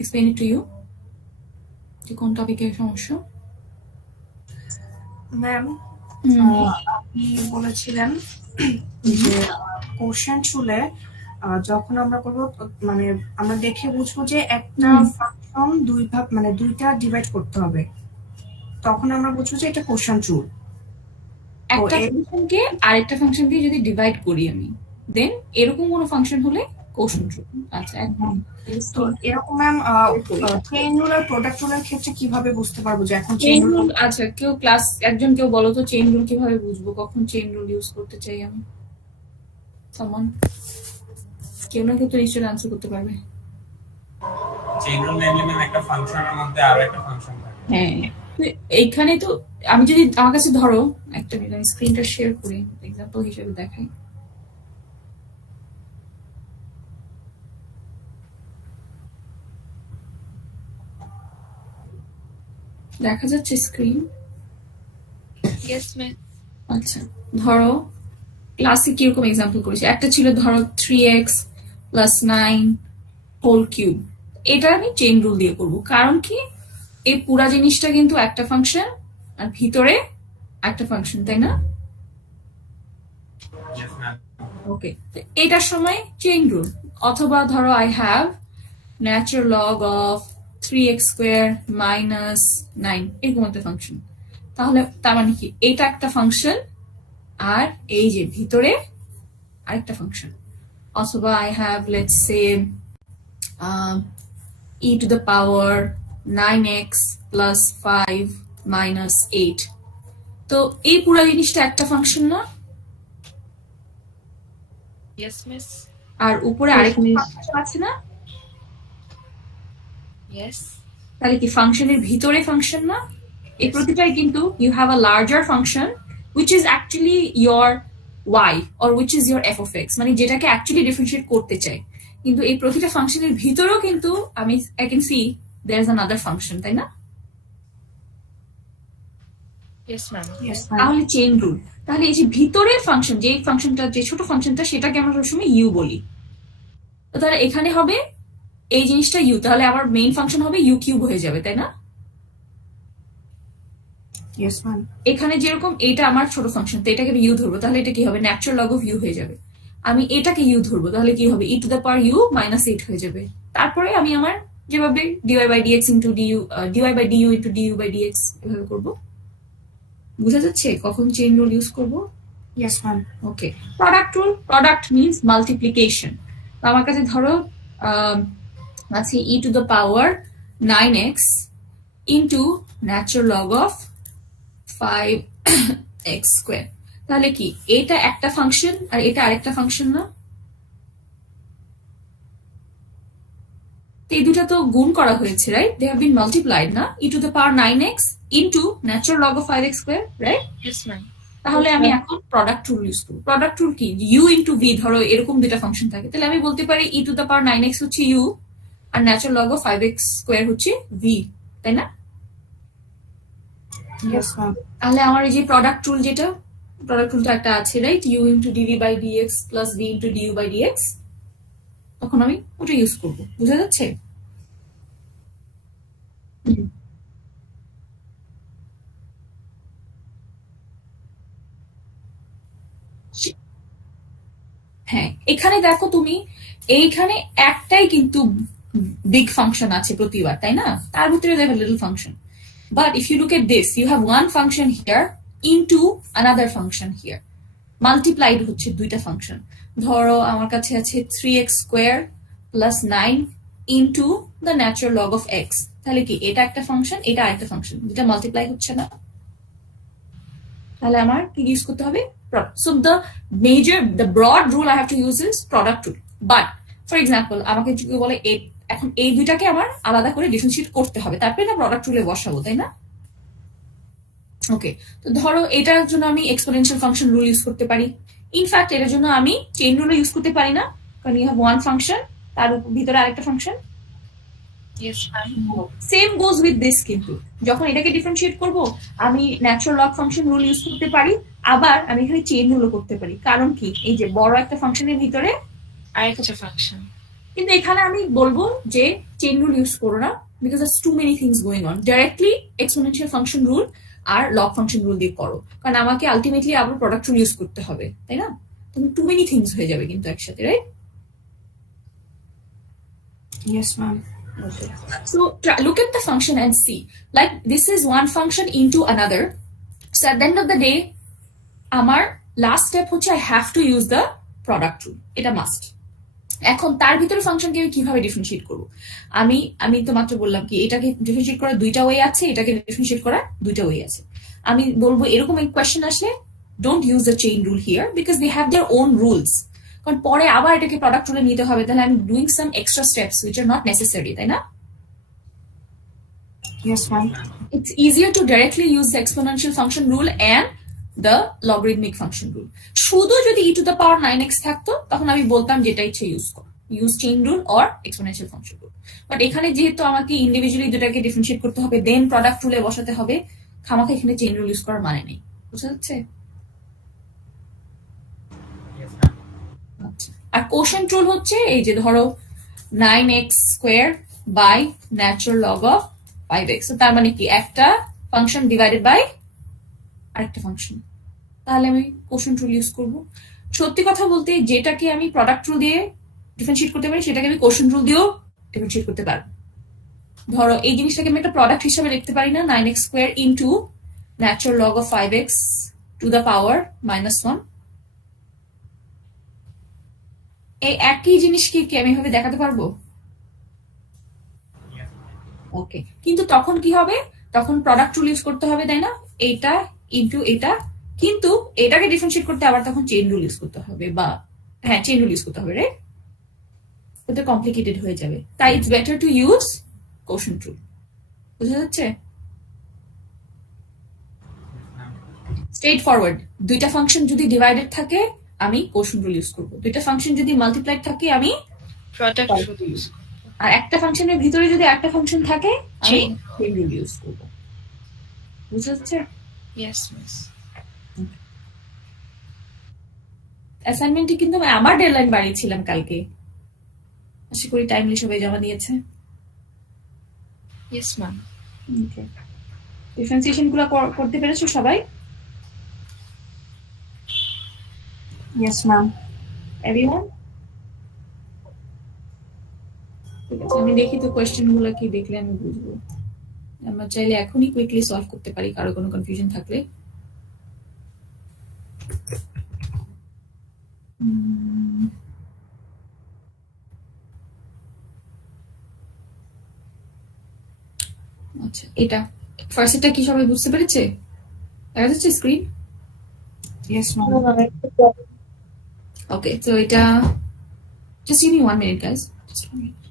explain it to you যে কোন টপিকের সমস্যা। ম্যাম আপনি বলেছিলেন যে কোশ্চেন টুলে যখন আমরা করব মানে আমরা দেখে বুঝবো যে একটা ফাংশন দুই ভাগ মানে দুইটা ডিভাইড করতে হবে, তখন আমরা বুঝবো যে এটা কোশ্চেন টুল। একটা ফাংশনকে আরেকটা ফাংশনকে যদি ডিভাইড করি আমি, দেন এরকম কোনো ফাংশন হলে কোশ্চেন ট্রু। আচ্ছা একদম। তো এরকম ম্যাম চেইন রুল আর প্রোডাক্ট রুলের ক্ষেত্রে কিভাবে বুঝতে পারবো যে এখন চেইন রুল? আচ্ছা কেউ বলো তো চেইন রুল কিভাবে বুঝবো, কখন চেইন রুল ইউজ করতে চাই আমি? সামওয়ান, কেউ না কেউ তো নিশ্চয়ই আনসার করতে পারবে। চেইন রুল মেইনলি ম্যাম একটা ফাংশনের মধ্যে আরো একটা ফাংশন থাকে। হ্যাঁ, এইখানে তো আমি যদি আমার কাছে ধরো একটা মিনিট আমি স্ক্রিনটা শেয়ার করি এক্সাম্পল হিসেবে দেখাই। দেখা যাচ্ছে স্ক্রিন? Yes ma'am. আচ্ছা, ধরো ক্লাসে কিরকম এক্সাম্পল করেছি, একটা ছিল ধরো 3x + 9 হোল কিউব। এটা আমি চেইন রুল দিয়ে করব, কারণ কি এই পুরা জিনিসটা কিন্তু একটা ফাংশন আর ভিতরে একটা ফাংশন, তাই না? ওকে, এটার সময় চেইন রুল। অথবা ধরো I have natural log of 3x² - 9 এরকম একটা ফাংশন। তাহলে তার মানে কি এটা একটা ফাংশন আর এই যে ভিতরে আরেকটা ফাংশন। অথবা I have let's say e⁻ 9x + 5 - 8। তো এই পুরো জিনিসটা একটা ফাংশন না? Yes miss. আর উপরে আরেকটা ফাংশন আছে না? ইয়েস। তাহলে কি ফাংশনের ভিতরে ফাংশন না? এই প্রতিটাই কিন্তু you have a larger function which is actually your y or which is your f of x, মানে যেটাকে অ্যাকচুয়ালি ডিফারেন্সিয়েট করতে চাই। কিন্তু এই প্রতিটা ফাংশনের ভিতরেও কিন্তু আমি I can see there is another function, তাই না? Yes ma'am. তাহলে চেইন রুল। তাহলে এই যে ভিতরের ফাংশন, যে ফাংশনটা, যে ছোট ফাংশনটা, সেটাকে আমরা সবসময় ইউ বলি। তাহলে এখানে হবে এই জিনিসটা ইউ, তাহলে আমার মেইন ফাংশন হবে ইউ কিউব হয়ে যাবে, তাই না? এখানে যেরকম এটা আমার ছোট ফাংশন, তো এটাকে ইউ ধরবো, তাহলে এটা কি হবে? ন্যাচারাল লগ অফ ইউ হয়ে যাবে। আমি এটাকে ইউ ধরবো, তাহলে কি হবে? e⁻u - 8 হয়ে যাবে। তারপরে আমি আমার যেভাবে dy/dx into dy/du into du/dx এভাবে করবো। বুঝা যাচ্ছে কখন চেইন রুল ইউজ করবো? Yes ma'am. Okay, product rule. Product means multiplication. আমার কাছে ধরো আছে e⁻ 9x into natural log of 5x²। তাহলে কি এটা একটা ফাংশন আর এটা আরেকটা ফাংশন না? এই দুটা তো গুণ করা হয়েছে, right? They have been multiplied না? e⁻ 9x into natural log of 5x², right? Yes ma'am. তাহলে আমি এখন প্রোডাক্ট রুল ইউজ করব। প্রোডাক্ট রুল কি? u ইন্টু v, ধরো এরকম দুটা ফাংশন থাকে, তাহলে আমি বলতে পারি e⁻ 9x হচ্ছে u আর ন্যাচারাল লগ অফ 5x² হচ্ছে v, তাই না? তাহলে আমার এই যে প্রোডাক্ট রুল, যেটা প্রোডাক্ট রুলটা একটা আছে, right? u into dv/dx plus v into du/dx, তখন আমি ওটা ইউজ করব। বুঝা যাচ্ছে? হ্যাঁ, এখানে দেখো তুমি, এইখানে একটাই কিন্তু বিগ ফাংশন আছে প্রতিবার, তাই না? তার ভিতরে দেখো little function. But if you look at this, you have one function here into another function here. Multiplied হচ্ছে দুইটা ফাংশন। ধরো আমার কাছে আছে 3x² + 9 into the natural log of x। তাহলে কি এটা একটা ফাংশন, এটা আরেকটা ফাংশন, যেটা মাল্টিপ্লাই হচ্ছে না? তাহলে আমার কি ইউজ করতে হবে? So the broad rule I have to use is product rule. But for example, আমাকে যদি বলে এখন এই দুইটাকে আমার আলাদা করে ডিফারেন্সিয়েট করতে হবে, তারপরে এটা প্রোডাক্ট রুলে বসাবো, তাই না? ওকে, তো ধরো এটার জন্য আমি এক্সপোনেনশিয়াল ফাংশন রুল ইউজ করতে পারি। ইনফ্যাক্ট এটার জন্য আমি চেইন রুল ইউজ করতে পারি না, কারণ ইউ হ্যাভ ওয়ান ফাংশন, তার ভিতরে আরেকটা function. Same goes with this. কিন্তু যখন এটাকে ডিফারেন্সিয়েট করব, আমি natural log function rule use করতে পারি, আবার আমি এখানে চেইন রুলও করতে পারি। কারণ কি এই যে বড় একটা ফাংশনের ভিতরে আরেকটা ফাংশন। কিন্তু এখানে আমি বলবো যে চেইন রুল ইউজ করো না, because that's too many things going on. Directly exponential function rule আর লগ ফাংশন রুল দিয়ে করো, কারণ আমাকে আলটিমেটলি আবার প্রোডাক্ট রুল ইউজ করতে হবে, তাই না? তুমি টু মেনি থিংস হয়ে যাবে কিন্তু একসাথে, right? Yes, ma'am. Okay. So look at the function and see. Like this is one function into another. So at the end of the day, আমার last step হচ্ছে I have to use the product rule. এটা must. এখন তার ভিতরে ফাংশনকে আমি কিভাবে differentiate করব? আমি তো মাত্র বললাম কি এটাকে ডিফারেন্সিয়েট করার দুইটা ওয়ে আছে, এটাকে ডিফারেন্সিয়েট করার দুইটা ওয়ে আছে। আমি বলবো এরকম এক কোয়েশ্চেন আসলে don't use the chain rule here, because they have their own rules. কারণ পরে আবার এটাকে প্রোডাক্ট রুলে নিতে হবে, তাহলে আমি doing some extra steps which are not necessary, তাই না? Yes, ma'am. It's easier to directly use the exponential function rule and the logarithmic function rule. শুধু যদি e to the power 9x থাকতো তখন আমি বলতাম যেটা ইচ্ছে ইউজ কর, use chain rule or exponential function rule. But এখানে যেহেতু আমাকে ইন্ডিভিজুয়ালি দুটাকে ডিফারেন্সিয়েট করতে হবে, দেন প্রোডাক্ট রুলে বসাতে হবে, খামাখা এখানে চেইন রুল ইউজ করার মানে নেই। বুঝা যাচ্ছে? Yes, ma'am. আচ্ছা, আর কোশেন্ট রুল হচ্ছে এই যে ধরো 9x square by natural log of 5x, তার মানে কি একটা ফাংশন ডিভাইডেড বাই আরেকটা ফাংশন, তাহলে আমি কোশেন্ট রুল ইউজ করব। সত্যি কথা বলতে যেটাকে আমি প্রোডাক্ট রুল দিয়ে ডিফারেন্সিয়েট করতে পারি সেটাকে আমি কোশেন্ট রুল দিয়েও ডিফারেন্সিয়েট করতে পারবো। ধরো এই জিনিসটাকে আমি একটা প্রোডাক্ট হিসেবে লিখতে পারি না, 9x square into natural log of 5x two the power -1। এই একই জিনিসকে কি আমি এভাবে দেখাতে পারবো? Yes. ওকে, কিন্তু তখন কি হবে? তখন প্রোডাক্ট রুল ইউজ করতে হবে, তাই না? এটা ইনটু এটা, কিন্তু এটাকে ডিফারেন্সিয়েট করতে আবার তখন চেইন রুল ইউজ করতে হবে, বা হ্যাঁ চেইন রুল ইউজ করতে হবে, রাইট? ওটা কমপ্লিকেটেড হয়ে যাবে, তাই it's better to use quotient rule. বুঝা যাচ্ছে? স্ট্রেট ফরওয়ার্ড, দুইটা ফাংশন যদি ডিভাইডেড থাকে আমি কোশেন্ট রুল ইউজ করব, দুইটা ফাংশন যদি মাল্টিপ্লাইড থাকে আমি, Product rule use করো। আর একটা ফাংশনের ভিতরে যদি একটা ফাংশন থাকে আমি Chain. চেইন রুল ইউজ করব। বুঝা যাচ্ছে? Yes, miss. অ্যাসাইনমেন্টে কিন্তু আমার ডেডলাইন বাড়িয়েছিলাম কালকে, আশা করি টাইমলি সবাই জমা দিয়েছে। Yes, ma'am. ওকে, ডিফারেন্সিয়েশন গুলো করতে পেরেছো সবাই? Yes, ma'am. এভরিওয়ান? ঠিক আছে, আমি দেখি তো কোয়েশ্চেন গুলো কি, দেখলে আমি বুঝবো। আমরা চাইলে এখনই কুইকলি সলভ করতে পারি কারো কোনো কনফিউশন থাকলে। আচ্ছা, এটা ফার্স্ট এটা কি সবাই বুঝতে পেরেছে? দেখা যাচ্ছে স্ক্রিন? Yes, ma'am. ওকে, তো এটা just give me 1 minute guys, just 1 minute.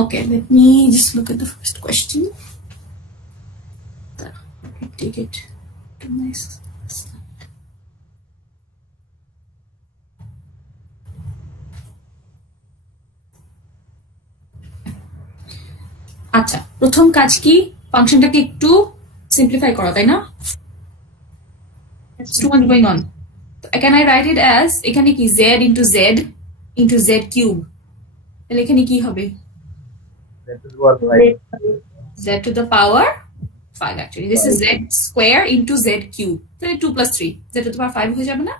Okay, let me just look at the first question. Take it to my slide. আচ্ছা, প্রথম কাজ কি? ফাংশনটাকে একটু সিম্পলিফাই করা, তাই না? It's too much going on. Can I write it as এখানে কি z into z into z cube, তাহলে এখানে কি হবে? Z to the power 5 actually. This is z square into z cube. তাহলে 2 plus 3, z to the power 5 হয়ে যাবে না?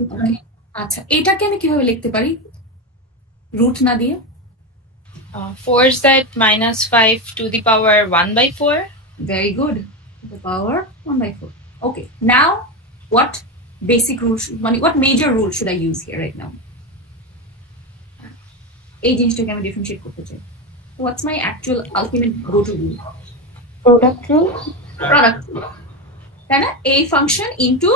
Okay. আচ্ছা, এটাকে আমি কিভাবে লিখতে পারি রুট না দিয়ে? 4z minus 5 to the power 1/4. Very good. To the power 1/4. Okay. Now, what basic rule? What major rule should I use here right now? এই জিনিসটাকে আমি ডিফারেন্সিয়েট করতে চাই। What's my actual ultimate go-to rule? Product rule. Product rule. তাই না? A function into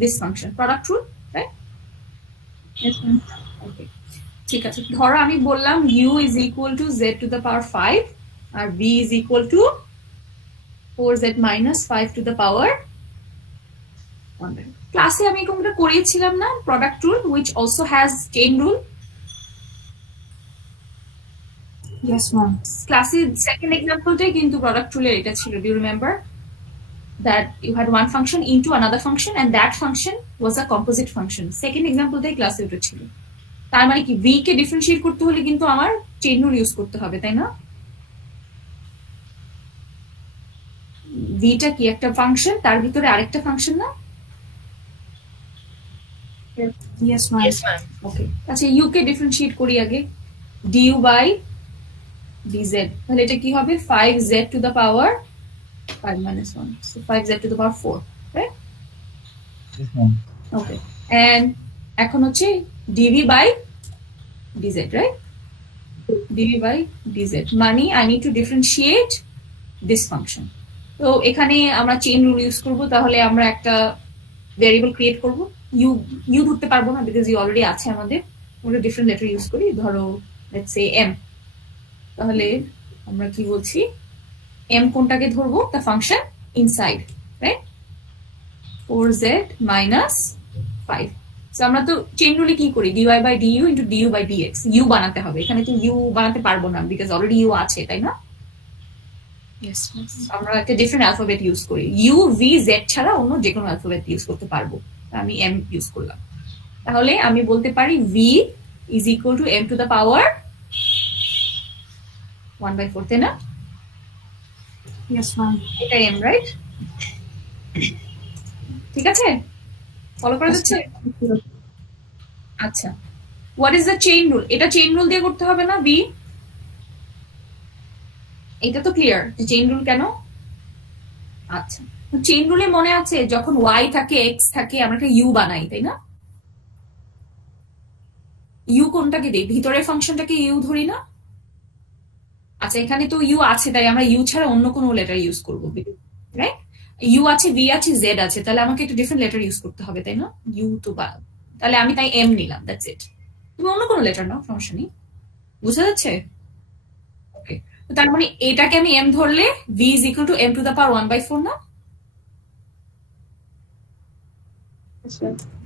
this function. Product rule, right? Yes, ma'am. Okay. ঠিক আছে, ধরো আমি বললাম u is equal to z to the power 5 R v is equal to 4z minus 5 to the power 1. ক্লাসে আমি কোনটা করিয়েছিলাম না, product rule which also has chain rule. Yes, ma'am. ক্লাসে সেকেন্ড এক্সাম্পলটাই কিন্তু প্রোডাক্ট রুলের এটা ছিল, do you remember that you had one function into another function and that function was a composite function. Second এক্সাম্পলটাই ক্লাসে ওটা ছিল। তার মানে কি v কে ডিফারেন্সিয়েট করতে হলে কিন্তু আমার চেইন রুল ইউজ করতে হবে, তাই না? ভিটা কি একটা ফাংশন, তার ভিতরে আরেকটা ফাংশন না? Yes, ma'am. Yes, ma'am. ওকে, আচ্ছা ইউ কে ডিফারেন্সিয়েট করি আগে, du বাই dz, তাহলে এটা কি হবে 5z two the power 5 minus 1, so 5z to the power 4, right? Yes, ma'am. Okay, and এখন হচ্ছে dv by dz, right? dv by dz মানে I need to differentiate this function. তো এখানে আমরা চেইন রুল ইউজ করব, তাহলে আমরা একটা ভেরিয়েবল ক্রিয়েট করব। ইউ ধরতে পারবো না বিকজ ইউ অলরেডি আছে আমাদের, আমরা ডিফারেন্ট লেটার ইউজ করি, ধরো লেটস সে m। তাহলে আমরা কি বলছি, m কোনটাকে ধরবো, the function inside, right? 4z minus 5। So আমরা তো চেইন রুলে কি করি, dy by du into du by dx, u বানাতে হবে। এখানে তো u বানাতে পারবো না বিকজ অলরেডি u আছে, তাই না? Yes, ma'am. আমরা একটা ডিফারেন্ট অ্যালফাবেট ইউজ করি, u v z ছাড়া অন্য যে কোনো অ্যালফাবেট ইউজ করতে পারবো, আমি m ইউজ করলাম। তাহলে আমি বলতে পারি v is equal to m to the power 1/4, তাই না? Yes, ma'am. এটা m, রাইট? ঠিক আছে, ফলো করা যাচ্ছে? আচ্ছা, what is the chain rule? এটা চেইন রুল দিয়ে করতে হবে না বি? এটা তো ক্লিয়ার যে চেইন রুল কেন। আচ্ছা, চেইন রুলে মনে আছে যখন y থাকে x থাকে আমরা একটা u বানাই, তাই না? u কোনটাকে দেই, ভিতরের ফাংশনটাকে u ধরি না? আচ্ছা, এখানে তো u আছে তাই আমরা u ছাড়া অন্য কোনো লেটার ইউজ করব, রাইট? u আছে, v আছে, z আছে, তাহলে আমাকে একটা ডিফারেন্ট লেটার ইউজ করতে হবে, তাই না? u তো তাহলে আমি তাই m নিলাম, দ্যাটস ইট। তুমি অন্য কোনো লেটার নাও, সমস্যা নেই। বুঝা যাচ্ছে? ওকে, তার মানে এটাকে আমি m ধরলে v is equal to m to the power 1/4 না?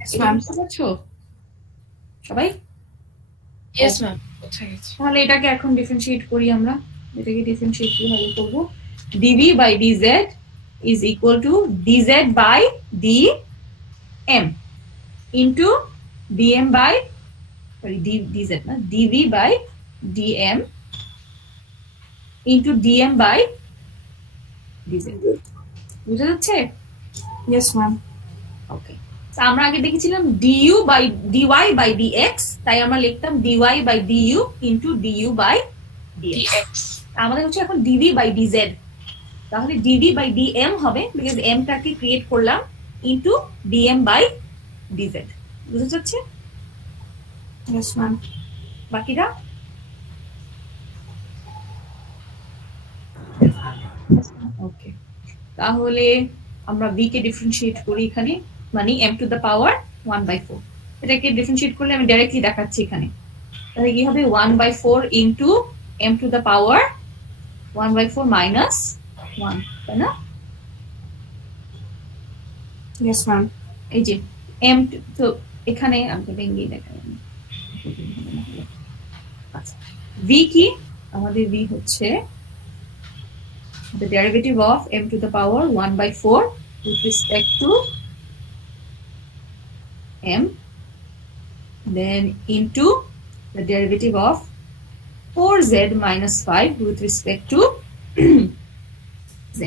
Yes, ma'am. বুঝতে পারছো সবাই? Yes, ma'am. বুঝা গেছে। তাহলে এটাকে এখন ডিফারেন্সিয়েট করি আমরা। এটাকে ডিফারেন্সিয়েট কিভাবে করব, dv by dz is equal to dz by dm into dm by dz না, dv by dm into dm by dz। বুঝা যাচ্ছে? Yes, ma'am. ওকে, আমরা আগে দেখেছিলাম du by dy by dx, তাই আমরা লিখতাম dy by du into du by dx। dx. আমাদের হচ্ছে এখন dv by dz, তাহলে dv by dm হবে বিকজ m টাকে ক্রিয়েট করলাম into dm by dz। বুঝতে যাচ্ছে? Yes, ma'am. বাকিটা ওকে, তাহলে আমরা v কে ডিফারেন্সিয়েট করি এখানে, মানে m to the power 1/4। এটাকে ডিফারেন্সিয়েট করলে আমি ডাইরেক্টলি দেখাচ্ছি এখানে, তাহলে কি হবে 1/4 into m to the power 1/4 minus 1, তাই না? Yes, ma'am. এই যে m তো এখানে আমি ভেঙে দেখালাম। আচ্ছা, v কি আমাদের, v হচ্ছে the derivative of m to the power 1/4 with respect to m, then into the derivative of 4z minus 5 with respect to z।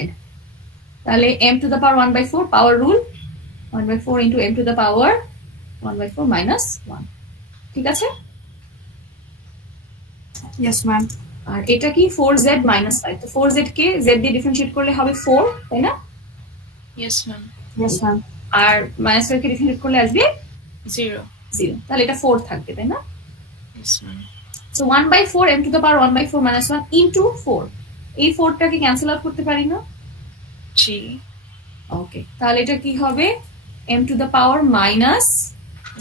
তাহলে m to the power 1/4 power rule 1/4 into m to the power 1/4 minus 1, ঠিক আছে? Yes, ma'am. আর এটা কি 4z minus 5, তো 4z কে z দিয়ে differentiate করলে হবে 4, তাই না? Yes, ma'am. Yes, ma'am. আর মাইনাস 5 কে ডিফারেন্সিয়েট করলে আসবে 0. 0, তাহলে এটা 4 থাকবে, তাই না? Yes, ma'am. So 1/4 m to the power 1/4 minus 1 into 4, এই 4 টাকে ক্যান্সেল আউট করতে পারি না? G. ওকে, তাহলে এটা কি হবে m to the power minus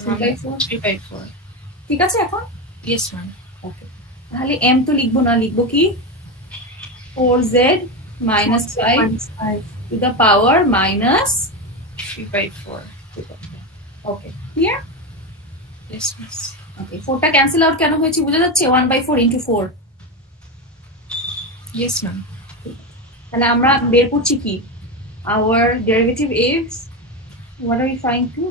3/4, 3/4. ঠিক আছে এখন? Yes, ma'am. ওকে, তাহলে m তো লিখবো না, লিখবো কি 4z minus 5 Minus 5. to the power minus 3/4. Okay, clear? Yes, miss. ওকে, 4টা ক্যান্সেল আউট কেন হয়েছে বোঝা যাচ্ছে, 1/4 into 4 Yes, ma'am. তাহলে আমরা বের করছি কি our derivative is what are we trying to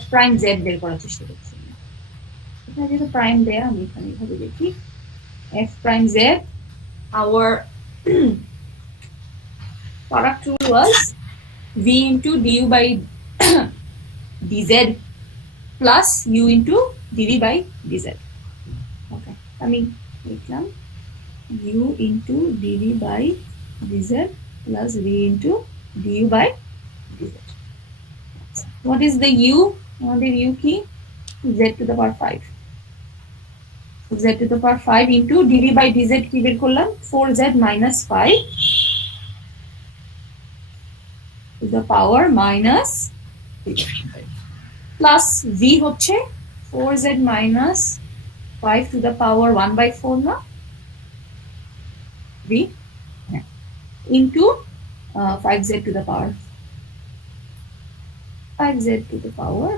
f prime z বের করার চেষ্টা করছি এখানে যেহেতু প্রাইম দেয়া আমি এখানে এভাবে দেখি f prime z our product rule was v into du by dz plus u into dv by dz. Okay, আমি লিখলাম u into dv by dz plus v into du by dz. What is the u? আমাদের u কি? z to the power 5. Z to the power 5 into dv by dz কি বের করলাম 4z minus 5 to the power minus 3 plus v হচ্ছে 4z minus 5 to the power 1 by 4 না v into 5z to the power 5z to the power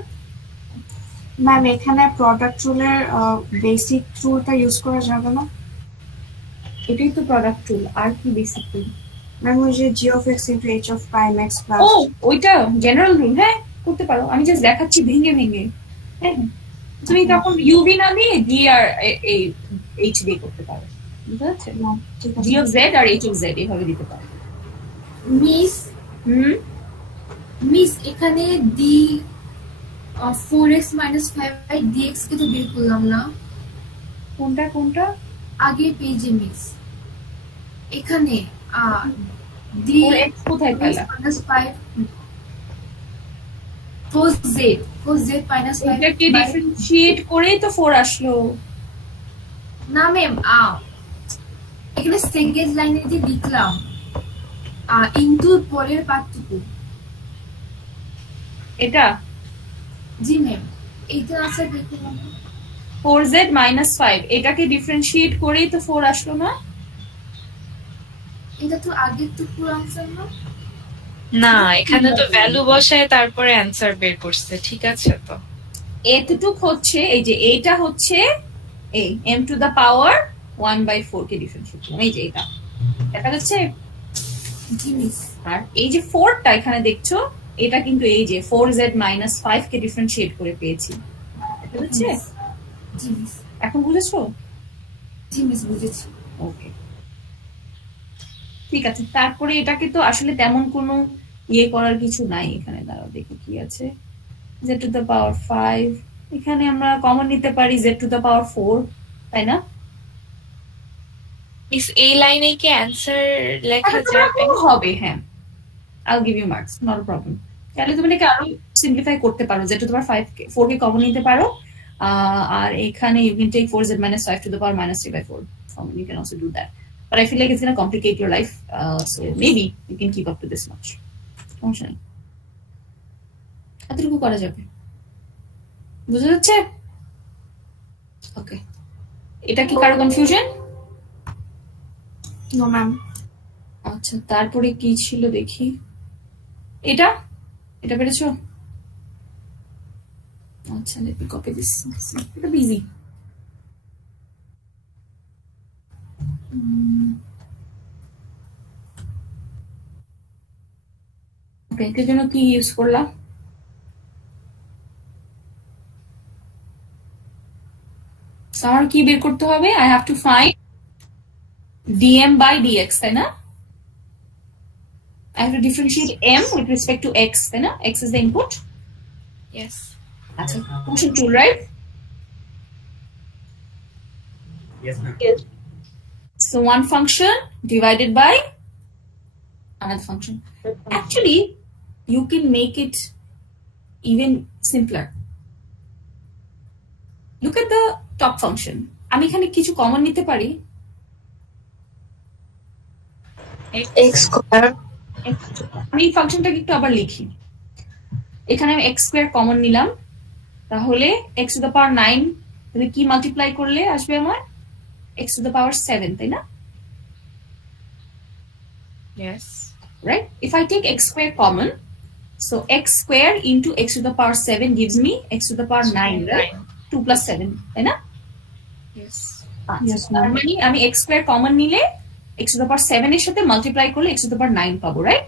ma'am এখানে product রুলের basic রুলটা use করা যাবে না? এটাই তো প্রোডাক্ট রুল আর কি বেসিক রুল ম্যাম ওই যে g of x into h of prime x plus ও ওইটা জেনারেল রুল হ্যাঁ করতে পারো আমি জাস্ট দেখাচ্ছি ভেঙে ভেঙে হ্যাঁ তুমি তখন ইউভি না দিয়ে ডি আর এইচ দিয়ে করতে পারো বুঝতে পারছো ঠিক জি আছে অফ জেড আর এইচ অফ জেড এভাবে দিতে পারো মিস হুম মিস এখানে d 4x minus 5 by dx কে তো বের করলাম না কোনটা কোনটা আগের পেজে মিস এখানে ডি ওর এক্স কোথায় পেলা minus 5 4z minus 5 এটাকে ডিফারেন্সিয়েট করেই তো 4 আসলো না ম্যাম এখানে সেকেন্ড লাইনে যে লিখলাম ইনটু পরের পার্টটুকু এটা জি ম্যাম এইটা আছে দেখুন 4z minus 5 এটাকে ডিফারেন্সিয়েট করেই তো 4 আসলো না এটা তো আগের টুকু আনসার না না এখানে তো ভ্যালু বসায় তারপরে অ্যানসার বের করছে ঠিক আছে তো এতটুক হচ্ছে এই যে এইটা হচ্ছে এই m to the power 1 by 4 K differentiate করলাম এই যে এটা দেখা যাচ্ছে জি মিস আর এই যে 4টা এখানে দেখছো এটা কিন্তু এই যে 4z minus 5 কে ডিফারেন্সিয়েট করে পেয়েছি দেখা যাচ্ছে জি মিস এখন বুঝেছো জি মিস বুঝেছি ওকে ঠিক আছে তারপরে এটাকে তো আসলে তেমন কোনো ইয়ে করার কিছু নাই এখানে দাঁড়াও দেখি কি আছে z to the power 5 এখানে আমরা কমন নিতে পারি z to the power 4 তাই না মিস এই লাইনে কি অ্যানসার লেখা যাবে হবে হ্যাঁ I'll give you marks not a problem তাহলে তুমি নাকি আরো সিম্পলিফাই করতে পারো z to the power 5 K 4 K common নিতে পারো আর এখানে you can take 4z minus 5 to the power minus 3 by 4 you can also do that but I feel like it's going to complicate your life so maybe you can keep up to this much সমস্যা নেই এতটুকু করা যাবে বুঝা যাচ্ছে ওকে এটা কি কারো কনফিউশন নো ম্যাম আচ্ছা তারপরে কি ছিল দেখি এটা এটা পেরেছো আচ্ছা let me copy this এটা ইজি ওকে এর জন্য কি ইউজ করলাম আমার কি বের করতে হবে I have to find dm by dx তাই না I have to differentiate m with respect to x তাই না x is the input yes আচ্ছা function tool right Yes, ma'am. so one function divided by another function actually you can make it even simpler look at the top function আমি এখানে কিছু common নিতে পারি x square আমি এই ফাংশনটাকে একটু আবার লিখি এখানে আমি x স্কয়ার কমন নিলাম তাহলে x টু দ্য পাওয়ার 9 তাহলে কি মাল্টিপ্লাই করলে আসবে আমার x টু দ্য পাওয়ার 7 তাই না yes right if I take x square common so x square into x to the power 7 gives me x to the power 9 right 2 plus 7 তাই না yes Yes, তার মানে আমি x square common নিলে x to the power 7 এর সাথে multiply করলে x to the power 9 পাবো, রাইট?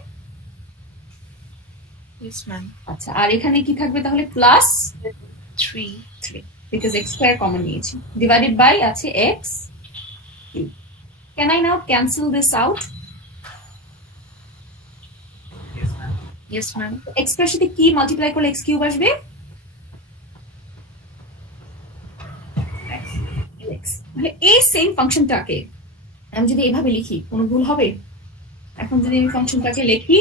Yes ma'am. আচ্ছা, আর এখানে কি থাকবে তাহলে? Plus 3 3, because x square common নিয়েছি, ডিভাইডেড বাই আছে x cube. Can I now cancel this out? Yes, ma'am. Yes ma'am. x এর সাথে কি মাল্টিপ্লাই করলে x কিউব আসবে? x। মানে এই সেম ফাংশনটাকে আমি যদি এভাবে লিখি কোনো ভুল হবে? এখন যদি আমি ফাংশনটাকে লিখি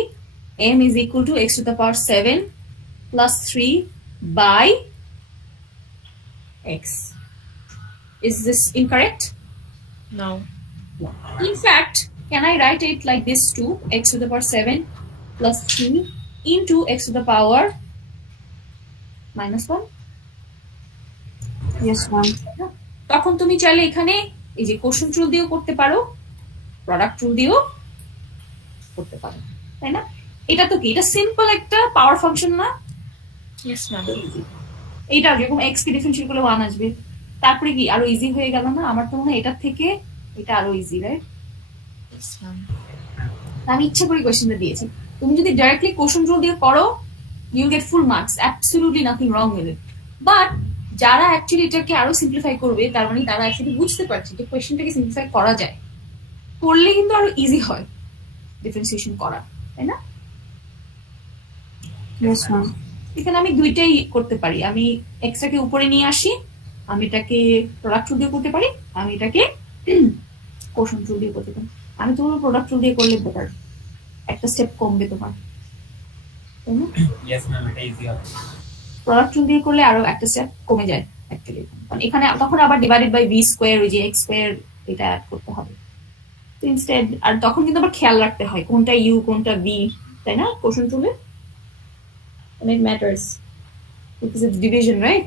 m is equal to x to the power 7 plus 3 by x. Is this incorrect? No. In fact, can I write it like this too? X to the power 7 plus 3 into x to the power minus 1. Yes, ma'am. তখন তুমি চাইলে এখানে এই যে question rule দিয়েও করতে পারো, product rule দিয়েও করতে পারো, তাই না? এটা তো কি, এটা সিম্পল একটা পাওয়ার ফাংশন না? Yes ma'am. এইটা যেরকম এক্স কে ডিফারেন্সিয়েট করলে 1 আসবে, তারপরে কি আরো ইজি হয়ে গেল না? আমার তো মনে হয় এটার থেকে এটা আরো ইজি, রাইট? Yes ma'am. আমি ইচ্ছা করে কোশ্চেনটা দিয়েছি। তুমি যদি ডাইরেক্টলি কোশ্চেন রুল দিয়ে করো, you get full marks, absolutely nothing wrong with it. But যারা অ্যাকচুয়ালি এটাকে আরো সিম্পলিফাই করবে, তার মানে তারা অ্যাকচুয়ালি বুঝতে পারছে যে কোয়েশ্চেনটাকে সিম্পলিফাই করা যায়, করলে কিন্তু আরো ইজি হয় ডিফারেন্সিয়েশন করা, তাই না? Yes, ma'am. এখানে আমি দুইটাই করতে পারি। আমি এক্সটাকে উপরে নিয়ে আসি, আমি এটাকে প্রোডাক্ট রুল দিয়ে করতে পারি, আমি এটাকে কোশ্চেন রুল দিয়ে করতে পারি। আমি তো প্রোডাক্ট রুল দিয়ে করলে বেটার, একটা স্টেপ কমবে তোমার, তাই না? Yes, ma'am, এটা ইজি হবে। প্রোডাক্ট রুল দিয়ে করলে আরো একটা স্টেপ কমে যায় অ্যাকচুয়ালি। কারণ এখানে তখন আবার ডিভাইডেড বাই ভি স্কোয়ার, ওই যে এক্স স্কোয়ার, এটা অ্যাড করতে হবে। তো ইনস্টেড, আর তখন কিন্তু আবার খেয়াল রাখতে হয় কোনটা ইউ কোনটা ভি, তাই না? কোশ্চেন রুলে and it matters because it's division, right?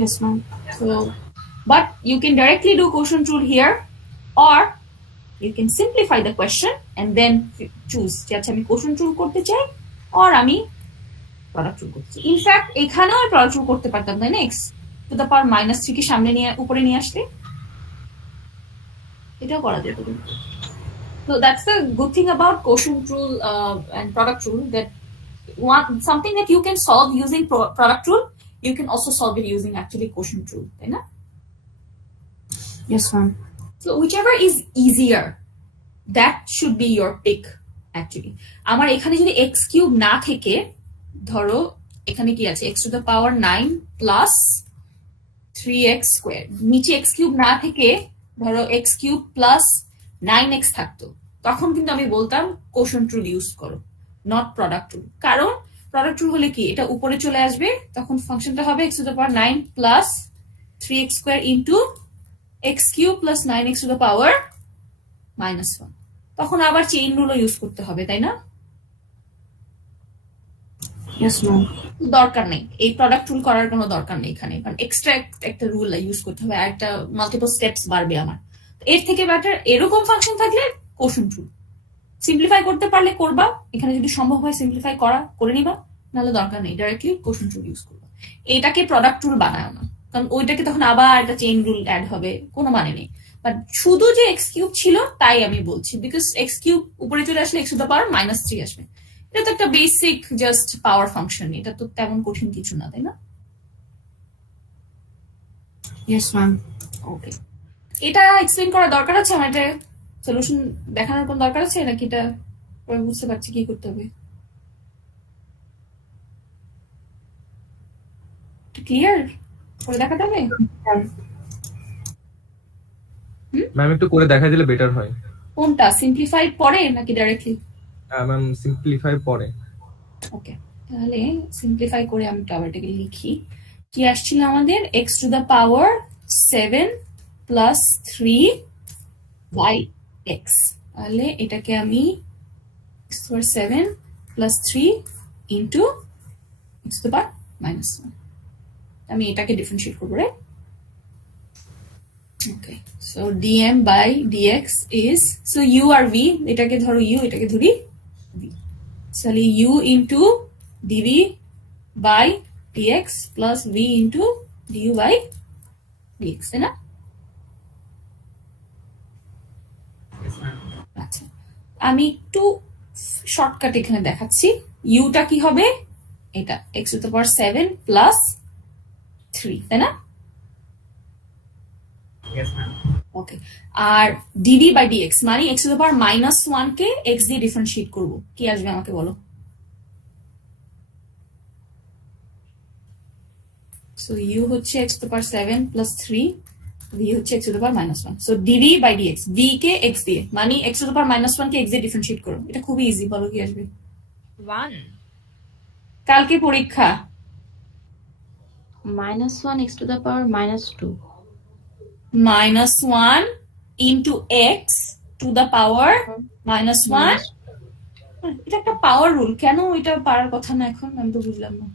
Yes, ma'am. So, but you can directly do quotient rule here, or you can simplify the question and then choose যে আচ্ছা আমি quotient rule করতে চাই or আমি product rule করতে চাই। In fact এখানেও আমি product rule করতে পারতাম, তাই না? x to the power -3 কে সামনে নিয়ে উপরে নিয়ে আসলে এটাও করা যেত। So that's the good thing about quotient rule and product rule, that something that you can solve using product rule, you can also solve it using actually quotient rule, তাই না? Yes, ma'am. So whichever is easier, that should be your pick actually. আমার এখানে যদি x cube না থেকে, ধরো এখানে কি আছে, x to the power 9 plus 3x squared, নিচে x কিউব না থেকে ধরো x কিউব plus 9x থাকতো, তখন কিন্তু আমি বলতাম quotient rule ইউজ করো, নট প্রোডাক্ট রুল। কারণ প্রোডাক্ট রুল হলে কি, এটা উপরে চলে আসবে, তখন ফাংশনটা হবে x to the power 9 plus 3x square into x cube plus 9x to the power -1। তখন আবার চেইন রুলও ইউজ করতে হবে, তাই না? Yes, ma'am. দরকার নেই, এই প্রোডাক্ট রুল করার কোনো দরকার নেই এখানে, কারণ এক্সট্রা একটা রুল ইউজ করতে হবে, আর একটা মাল্টিপল স্টেপস বাড়বে আমার। এর থেকে বেটার এরকম ফাংশন থাকলে কোশ্চেন রুল সিম্পলিফাই করতে পারলে করবা, এখানে যদি সম্ভব হয় সিম্পলিফাই করে নিবা, নাহলে দরকার নেই, ডাইরেক্টলি কোশ্চেন রুল ইউজ করবা। এটাকে প্রোডাক্ট রুল বানায় না, কারণ ওইটাকে তখন আবার একটা চেইন রুল অ্যাড হবে, কোনো মানে নেই। বাট শুধু যে এক্স কিউব ছিল তাই আমি বলছি, বিকজ এক্স কিউব উপরে চলে আসলে x টু দ্য পাওয়ার -3 আসবে। এটা তো একটা বেসিক জাস্ট পাওয়ার ফাংশন, এটা তো তেমন কঠিন কিছু না, তাই না? Yes, ma'am. ওকে, এটা এক্সপ্লেন করার দরকার আছে আমার, এটা সলিউশন দেখানোর কোন দরকার আছে নাকি? এটা বুঝতে পারছি কি করতে হবে, ক্লিয়ার করে দেখাতে হবে? ম্যাম একটু করে দেখা দিলে বেটার হয়। কোনটা, সিম্পলিফাইড পরে নাকি ডাইরেক্টলি? ম্যাম সিম্পলিফাই পরে। ওকে, তাহলে সিম্পলিফাই করে আমি টাওয়ারটাকে লিখি। কি আসছিল আমাদের, x to the power 7 plus 3 by x। তাহলে এটাকে আমি x to the power 7 plus 3 into x to the power -1, আমি এটাকে ডিফারেন্সিয়েট করবো, right? Okay, so dm by dx is, so u আর v, এটাকে ধরো u, এটাকে ধরি v, তাহলে u into dv by dx plus v into du by dx, তাই না? আমি একটু শর্টকাট এখানে দেখাচ্ছি। ইউটা কি হবে? এটা x to the power 7 plus 3, তাই না? Yes, ma'am. ওকে। আর ডিডি বাই ডিএক্স মানে x টু দ্য পাওয়ার -1 কে x দিয়ে ডিফারেন্সিয়েট করব, কি আসবে আমাকে বলো? সো ইউ হচ্ছে x to the power 7 plus 3, v হচ্ছে x to the power -1। So dd by dx, d কে x দিয়ে মানে x টু দ্য পাওয়ার -1 কে x দিয়ে ডিফারেন্সিয়েট করো। এটা খুবই ইজি, বলো কি আসবে? 1 কালকে পরীক্ষা। -1 x to the power -2. -1 into x to the power -1। এটা একটা পাওয়ার রুল, কেন এটা পারার কথা না এখন? আমি তো বুঝলাম না।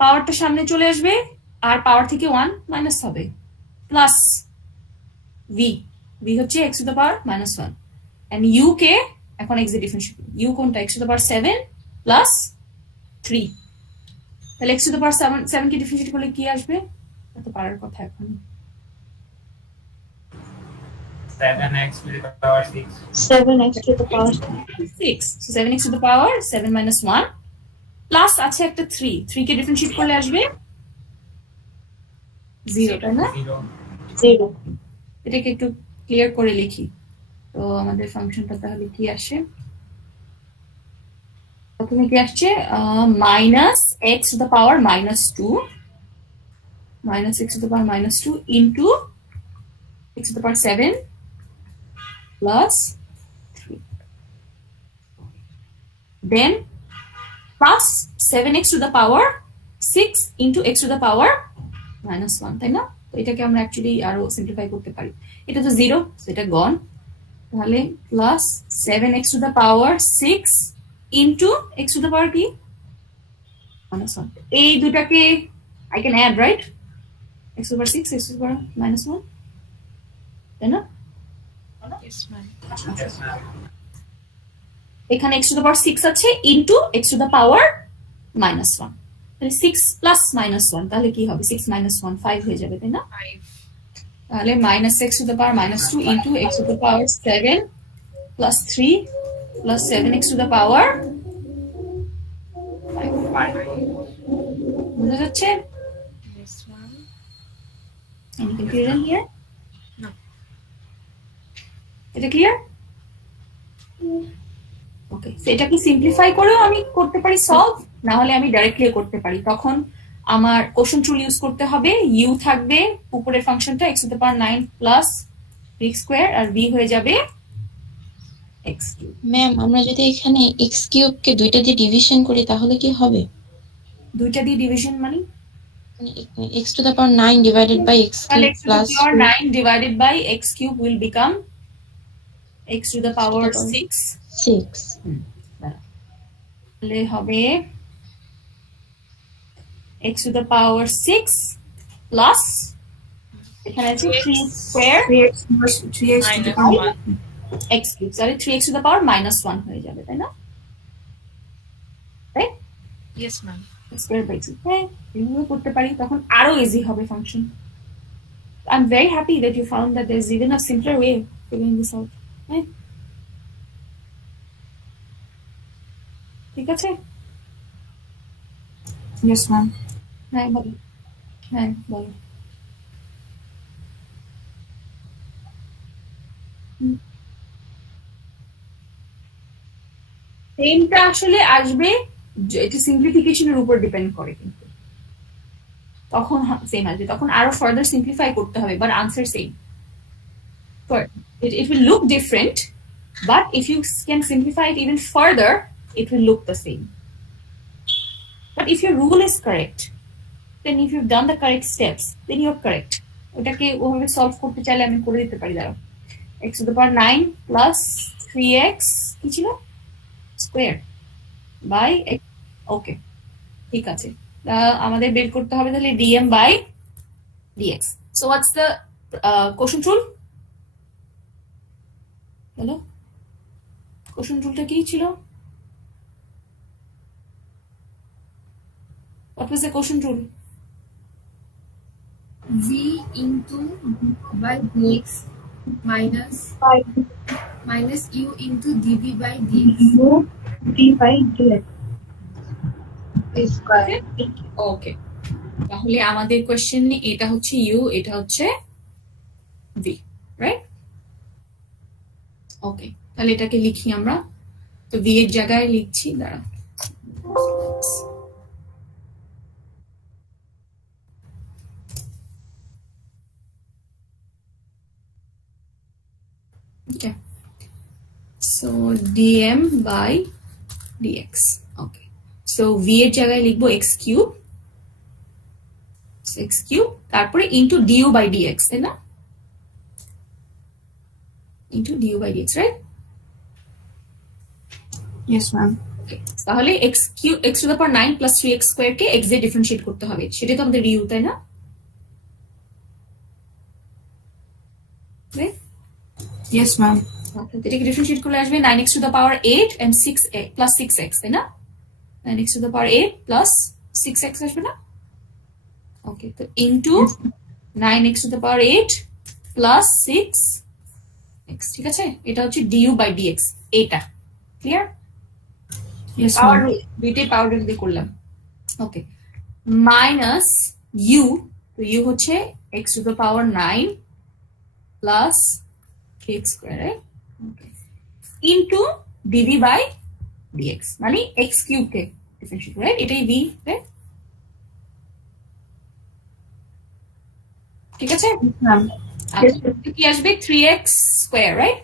পাওয়ারটা সামনে চলে আসবে আর পাওয়ার থেকে 1 মাইনাস হবে, প্লাস ভি, ভি হচ্ছে x to the power -1 and U কে এখন x এর ডিফারেন্সিয়েট, ইউ কোনটা? x to the power 7 plus 3, তাহলে x টু দ্য পাওয়ার 7 কে ডিফারেন্সিয়েট করলে কি আসবে? এটা পারার কথা এখন। 7x to the power 6. 7x to the power 6, so 7x to the power 7 minus 1 plus আছে একটা 3, 3 কে ডিফারেন্সিয়েট করলে আসবে 0, তাই না? 0. 0. এটাকে একটু ক্লিয়ার করে লিখি। তো আমাদের ফাংশনটা তাহলে কি আসে? প্রথমে কি আসছে? Minus x to the power -2, minus x to the power -2 into x to the power 7 plus 3, then plus 7x to the power 6 into x to the power -1, তাই না? তো এটাকে আমরা অ্যাকচুয়ালি আরো সিম্পলিফাই করতে পারি। এটা তো 0, তো এটা গন। তাহলে plus 7x to the power 6 into x to the power কি? -1। এই দুটাকে I can add, right? x to the power 6, x to the power -1, তাই না? yes ma'am Yes, ma'am. এখানে x to the power 6 আছে into x to the power -1, তাহলে 6 plus -1, তাহলে কি হবে? 6 - 1 5 হয়ে যাবে, তাই না? 5 তাহলে minus x to the power -2 into x to the power 7 plus 3 plus 7x two the পাওয়ার, বুঝা যাচ্ছে? yes ma'am Any confusion here? No. এটা ক্লিয়ার? ওকে, তো এটা কি সিম্পলিফাই করেও আমি করতে পারি সলভ, না হলে আমি ডাইরেক্টলি করতে পারি। তখন আমার কোশ্চেন রুল ইউজ করতে হবে। ইউ থাকবে উপরের ফাংশনটা x to the power 9 plus x square আর v হয়ে যাবে x কিউব। ম্যাম আমরা যদি এখানে x কিউব কে দুইটা দিয়ে ডিভিশন করি তাহলে কি হবে? দুইটা দিয়ে ডিভিশন মানে মানে x to the power 9 divided by x তাহলে cube x to the plus power 9 divided by x cube will become x to the power 6, 6. তাহলে হবে x to the power 6 plus এখানে আছে 3 square 3x to the power x cube, তাহলে 3x to the power -1 হয়ে যাবে, তাই না? তাই yes ma'am স্কয়ার বাই 2, হ্যাঁ এভাবে করতে পারি, তখন আরো ইজি হবে function. I'm very happy that you found that there's even a simpler way of figuring this out. হ্যাঁ ঠিক আছে? Yes, ma'am. হ্যাঁ বলো, হ্যাঁ বলো। সেমটা আসলে আসবে, এটা সিম্পলিফিকেশনের উপর ডিপেন্ড করে, কিন্তু তখন সেম আসবে, তখন আরো ফার্দার সিম্পলিফাই করতে হবে, but answer same. It will look different, but if you can simplify it even further, it will look the same. But if your rule is correct, then if you've done the correct steps, then you're correct. ওটাকে ওভাবে solve করতে চাইলে আমি করে দিতে পারি। দাঁড়াও, x to the power 9 plus 3x কি ছিল? Square by x। ওকে ঠিক আছে, আমাদের বের করতে হবে তাহলে dm by dx. So what's the quotient rule? বলো, quotient rule টা কি ছিল? What was the quotient rule? v into by dx minus u into dv by dx. ওকে, তাহলে আমাদের কোশ্চেন এটা হচ্ছে ইউ, এটা হচ্ছে ভি, রাইট? ওকে, তাহলে এটাকে লিখি আমরা। তো ভি এর জায়গায় লিখছি, দাঁড়া। Okay, so dm by dx. Okay, so v এর জায়গায় লিখবো x কিউব, তারপরে ইন্টু du by dx, তাই না? Into du by dx, right? Yes ma'am. তাহলে x cube x to the power 9 plus 3x square কে x দিয়ে differentiate করতে হবে, সেটাই তো আমাদের u, তাই না? রাইট? Yes ma'am. এটাকে ডিফারেন্সিয়েট করলে আসবে 9x to the power 8 and 6 plus 6x, তাই না? 9x to the power 8 plus 6x আসবে না? ওকে, তো into 9x to the power 8 plus 6x, ঠিক আছে? এটা হচ্ছে du বাই dx, এটা clear? Yes power ma'am. Rule, দুইটাই পাওয়ার রুল দিয়ে করলাম। ওকে, মাইনাস u, তো u হচ্ছে x to the power 9 plus 3x square, right? Okay, into dv by dx, মানে x কিউব কে ডিফারেন্সিয়েট, রাইট? এটাই v, right? ঠিক আছে? ম্যাম। আচ্ছা, কি আসবে 3x square, right?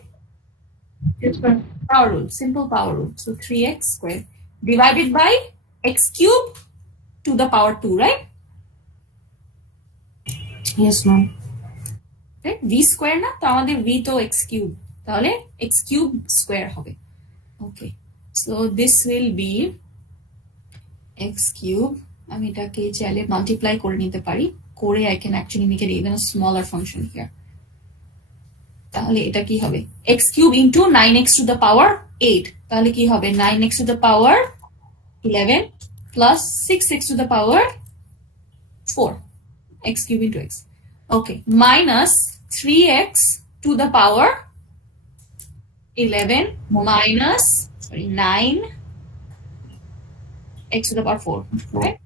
Power rule, simple power rule. So 3x square divided by x cube to the power 2, right? Yes ma'am. Right? V square না, তো আমাদের v তো x cube, তাহলে x cube square হবে। Okay, so this will be x cube, আমি এটাকে চাইলে multiply করে নিতে পারি, করে I can actually make it even a smaller function here. তাহলে এটা কি হবে, x cube into 9x to the power 8, তাহলে কি হবে 9x to the power 11 plus 6x two the power 4, x cube into x। Okay, minus 3x two the power 11 minus 9x to the power 4, right?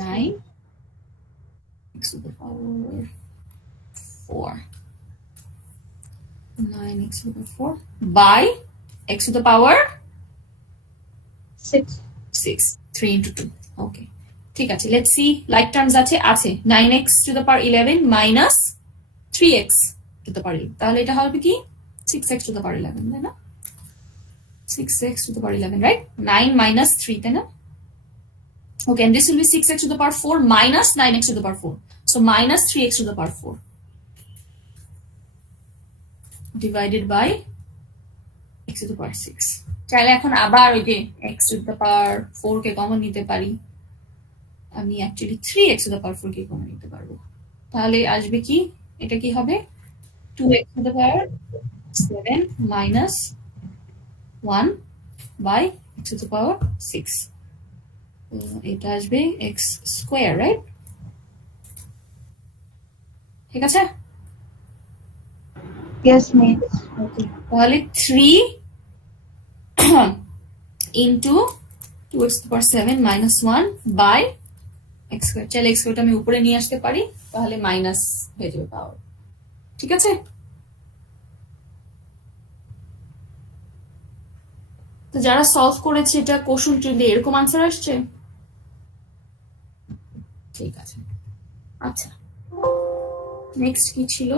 9x to the power 4, 9x to the power 4 by x to the power 6, 3 into 2. Okay, ঠিক আছে, let's see like terms আছে 9x to the power 11 minus 3x to the power 11, তাহলে এটা হবে কি 6x to the power 11, তাই না? 6x to the power 11, right? 9 minus 3, তাই না? Okay, and this will be 6x to the power 4 minus 9x to the power 4. So minus 3x to the power 4 divided by x to the power 6. চাইলে এখন আবার ওই যে x to the power 4 K common নিতে পারি, আমি actually 3x to the power 4 K common নিতে পারবো, তাহলে আসবে কি, এটা কি হবে 2x to the power 7 minus 1 by x to the power 6, এটা আসবে x স্কয়ার, রাইট? ঠিক আছে? Yes, miss. ওকে, তাহলে 3 into 2x to the power 7 minus 1 by x square, চাইলে x স্কয়ারটা আমি উপরে নিয়ে আসতে পারি, তাহলে মাইনাস হয়ে যাবে পাওয়ার। ঠিক আছে? তো যারা সলভ করেছে এটা কোশ্চেন ট্রি দিয়ে এরকম আনসার আসছে? ঠিক আছে, আচ্ছা নেক্সট কি ছিল,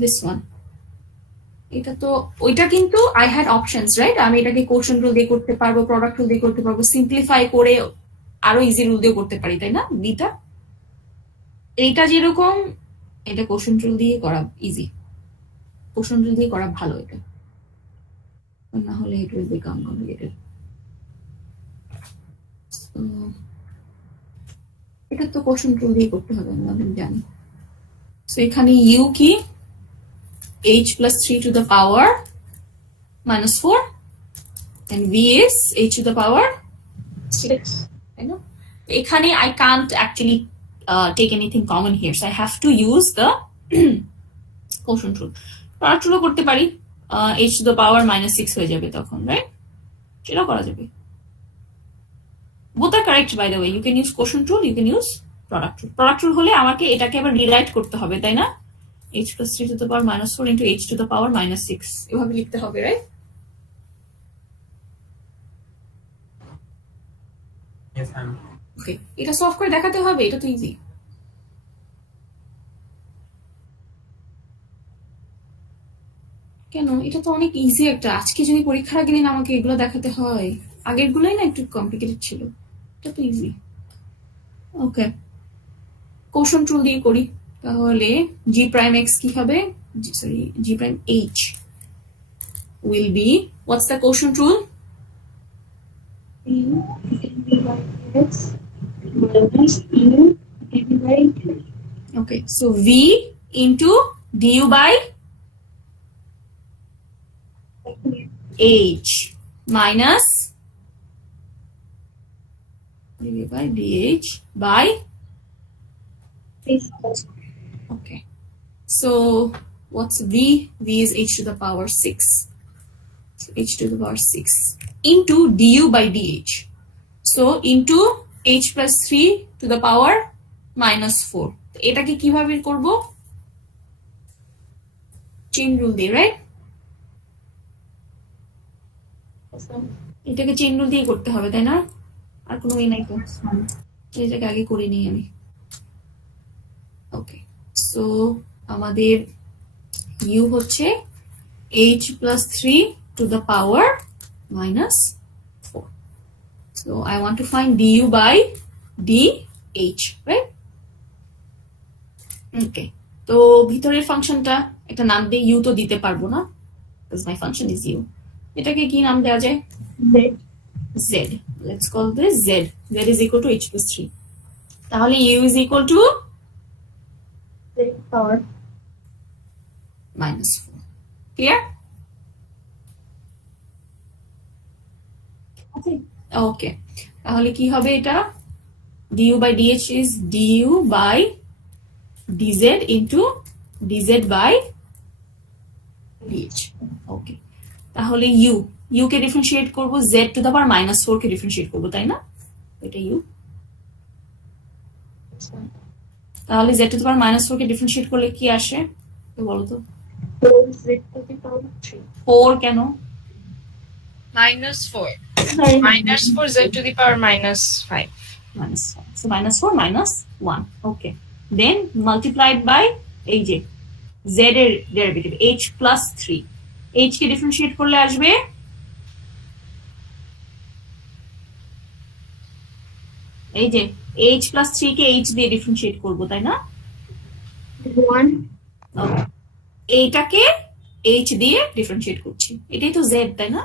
দিস ওয়ান, এটা তো ওইটা কিন্তু আই হ্যাড অপশনস, রাইট? আমি এটাকে কোশ্চেন রুল দিয়ে করতে পারবো, প্রোডাক্ট রুল দিয়ে করতে পারবো, সিম্পলিফাই করে আরো ইজি রুল দিয়ে করতে পারি, তাই না? বিটা এইটা যেরকম, এটা কোশ্চেন রুল দিয়ে করা ইজি, কোশ্চেন রুল দিয়ে করা ভালো, এটা না হলে ইট উইল বিকাম কমপ্লিকেটেড। এটা তো কোশ্চেন রুল দিয়ে করতে হবে, আমি জানি। সো এখানে ইউ কি h plus 3 to the power minus 4 and v is h to the power 6, তাই না? এখানে I can't actually take anything common here, so I have to use the quotient rule. Product rule করতে পারি, h to the power -6 হয়ে যাবে তখন, right? সেটা করা যাবে। both are correct by the way, you can use quotient rule, you can use product rule. Product rule হলে আমাকে এটাকে আবার রিরাইট করতে হবে, তাই না? h plus 3 to the power -4 into h to the power -6 এভাবে লিখতে হবে, রাইট? Yes, ma'am. ওকে, এটা সলভ করে দেখাতে হবে, এটা তো ইজি। কেন, এটা তো অনেক ইজি একটা, আজকে যদি পরীক্ষার আগে দিন আমাকে এগুলো দেখাতে হয়, আগের গুলোই না একটু কমপ্লিকেটেড ছিল, এটা তো ইজি। ওকে, কোশন রুল দিয়ে করি, তাহলে g prime x কি হবে, sorry g prime h will be, what's the quotient rule? Okay, so v into du by h minus du by dh by, okay, so what's v? V is h to the power 6, so h to the power 6 into du by dh, so into h plus 3 to the power -4. এটাকে কিভাবে করব? Chain rule দিয়ে, right? এটাকে chain rule দিয়ে করতে হবে, তাই না? আর কোনো ওয়ে নাই তো, এটাকে আগে করে নিই আমি। ওকে, সো আমাদের u হচ্ছে h plus 3 to the power -4. So I want to find du by dh, right? Okay, তো ভিতরের ফাংশনটা একটা নাম দিয়ে, u তো দিতে পারবো না because my function is u, এটাকে কি নাম দেওয়া যায়? z, let's call this z is equal to h plus 3, তাহলে u is equal to power -4. Clear? Okay, তাহলে কি হবে এটা? du by dh is du by dz into dz by dh. Okay, তাহলে u কে ডিফারেন্সিয়েট করব, z two the power -4 K differentiate করব, তাই না? এটা u, তাহলে z two the power -4 K differentiate করলে কি আসে বলো তো? 4 কেন? -4 -4 z to the power -5. -5, so -4 -1. Okay, then multiplied by এই যে z এর ডেরিভেটিভ h plus 3, h কে ডিফারেন্সিয়েট করলে আসবে এই যে h plus 3 কে h দিয়ে ডিফারেন্সিয়েট করব, তাই না? 1 এইটাকে h দিয়ে ডিফারেন্সিয়েট করছি, এটাই তো z, তাই না?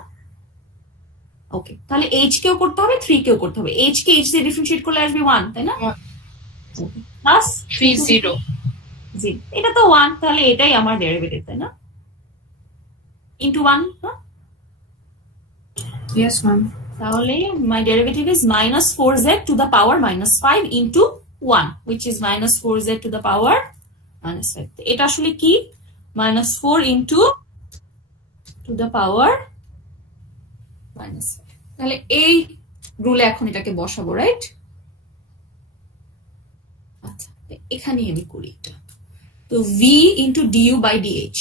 ওকে, তাহলে h কেও করতে হবে, 3 কেও করতে হবে। h কে h দিয়ে ডিফারেন্সিয়েট করলে আসবে 1, তাই না? প্লাস 30 জি, এটা তো 1, তাহলে এটাই আমার ডেরিভেটিভ, তাই না? ইনটু 1, না? Yes, ma'am. তাহলে my derivative is -4z to the power -5 into 1, which is -4z to the power -5. এটা আসলে কি? -4 into to the power -5. তাহলে এই রুলে এখন এটাকে বসাবো, রাইট? আচ্ছা, এখানেই আমি করি এটা। তো v into du by dh,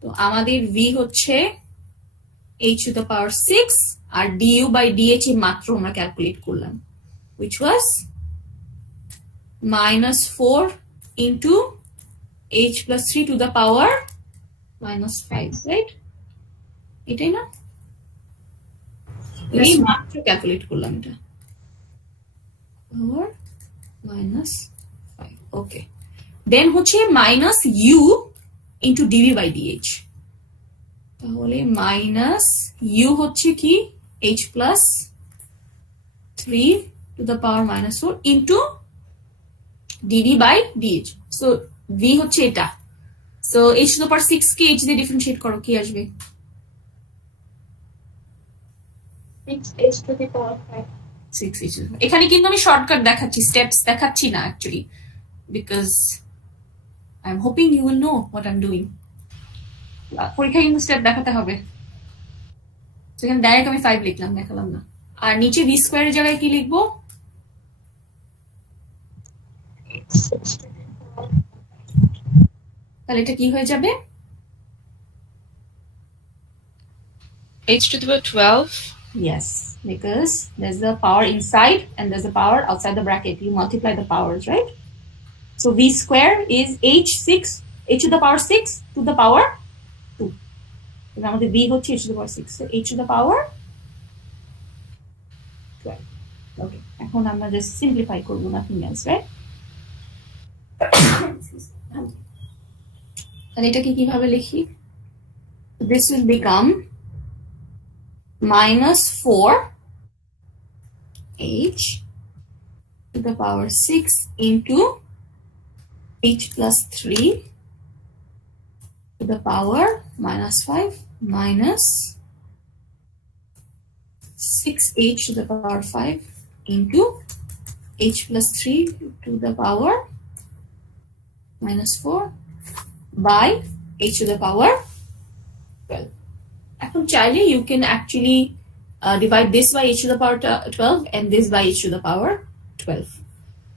তো আমাদের v হচ্ছে h to the power 6 R du by dh মাত্র আমরা ক্যালকুলেট করলাম, which was -4 into h plus 3 to the power -5, right? এটাই না? এই মাত্র ক্যালকুলেট করলাম এটা, power -5. ওকে, দেন হচ্ছে -u into dv by dh, তাহলে -u হচ্ছে কি h plus 3 to the power -4 into dv by dh, so v হচ্ছে এটা, so h to the power 6 K h দিয়ে ডিফারেন্সিয়েট করো, কি আসবে? 6h to the power 5 6h to the power. এখানে কিন্তু আমি শর্টকাট দেখাচ্ছি, স্টেপস দেখাচ্ছি না actually, because I am hoping you will know what I am doing. পরীক্ষায় কিন্তু স্টেপ দেখাতে হবে। সেখানে ডাইরেক্ট আমি 5 লিখলাম, দেখালাম না। আর নিচে ভি স্কোয়ারের জায়গায় কি লিখবো? তাহলে এটা কি হয়ে যাবে? h to the power 12. Yes, because there's the power inside and there's the power outside the bracket. You multiply the powers, right? So v square is h to the power 6 to the power 2. Because আমাদের v হচ্ছে h to the power 6. So h to the power 12. Okay. এখন আমরা just simplify করবো, nothing else, right? তাহলে এটাকে কিভাবে লিখি? This will become minus 4h to the power 6 into h plus 3 to the power minus 5 minus 6h to the power 5 into h plus 3 to the power minus 4 by h to the power 12. এখন চাইলে you can actually divide this by h to the power 12 and this by h to the power 12.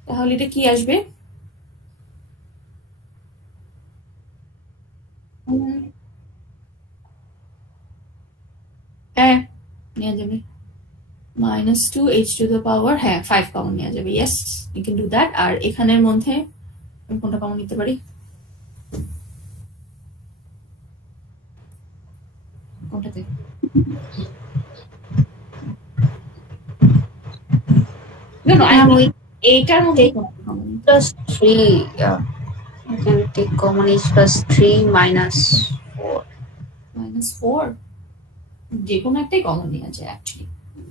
তাহলে এটা কি আসবে? হ্যাঁ, নেওয়া যাবে minus 2h to the power, হ্যাঁ 5 কমন নেওয়া যাবে। yes, you can do that. আর এখানের মধ্যে আমি কোনটা কমন নিতে পারি? কোনটাতে? No, no, I mean, এইটার মধ্যে কোনটা common? plus 3, you can take common h plus 3 minus 4. minus 4. যে কোনো একটাই কমন নেওয়া যায় actually.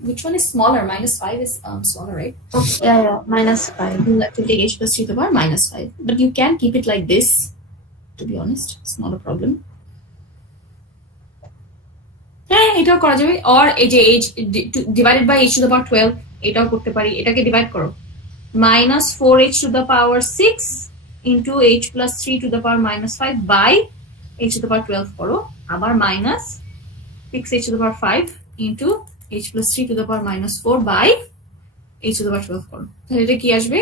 Which one is smaller? minus 5 is smaller, right? Yeah, minus 5. You have to take h plus 3 to the power minus 5. But you can keep it like this, to be honest. It's not a problem. হ্যাঁ, এটাও করা যাবে। or এই যে h divided by h to the power 12, এটাও করতে পারি। এটাকে ডিভাইড করো, minus 4h to the power 6 into h plus 3 to the power minus 5 by h to the power 12 করো, আবার minus 6h to the power 5 into h plus 3 to the power minus 4 by h to the power 12 করো। তাহলে এটা কি আসবে?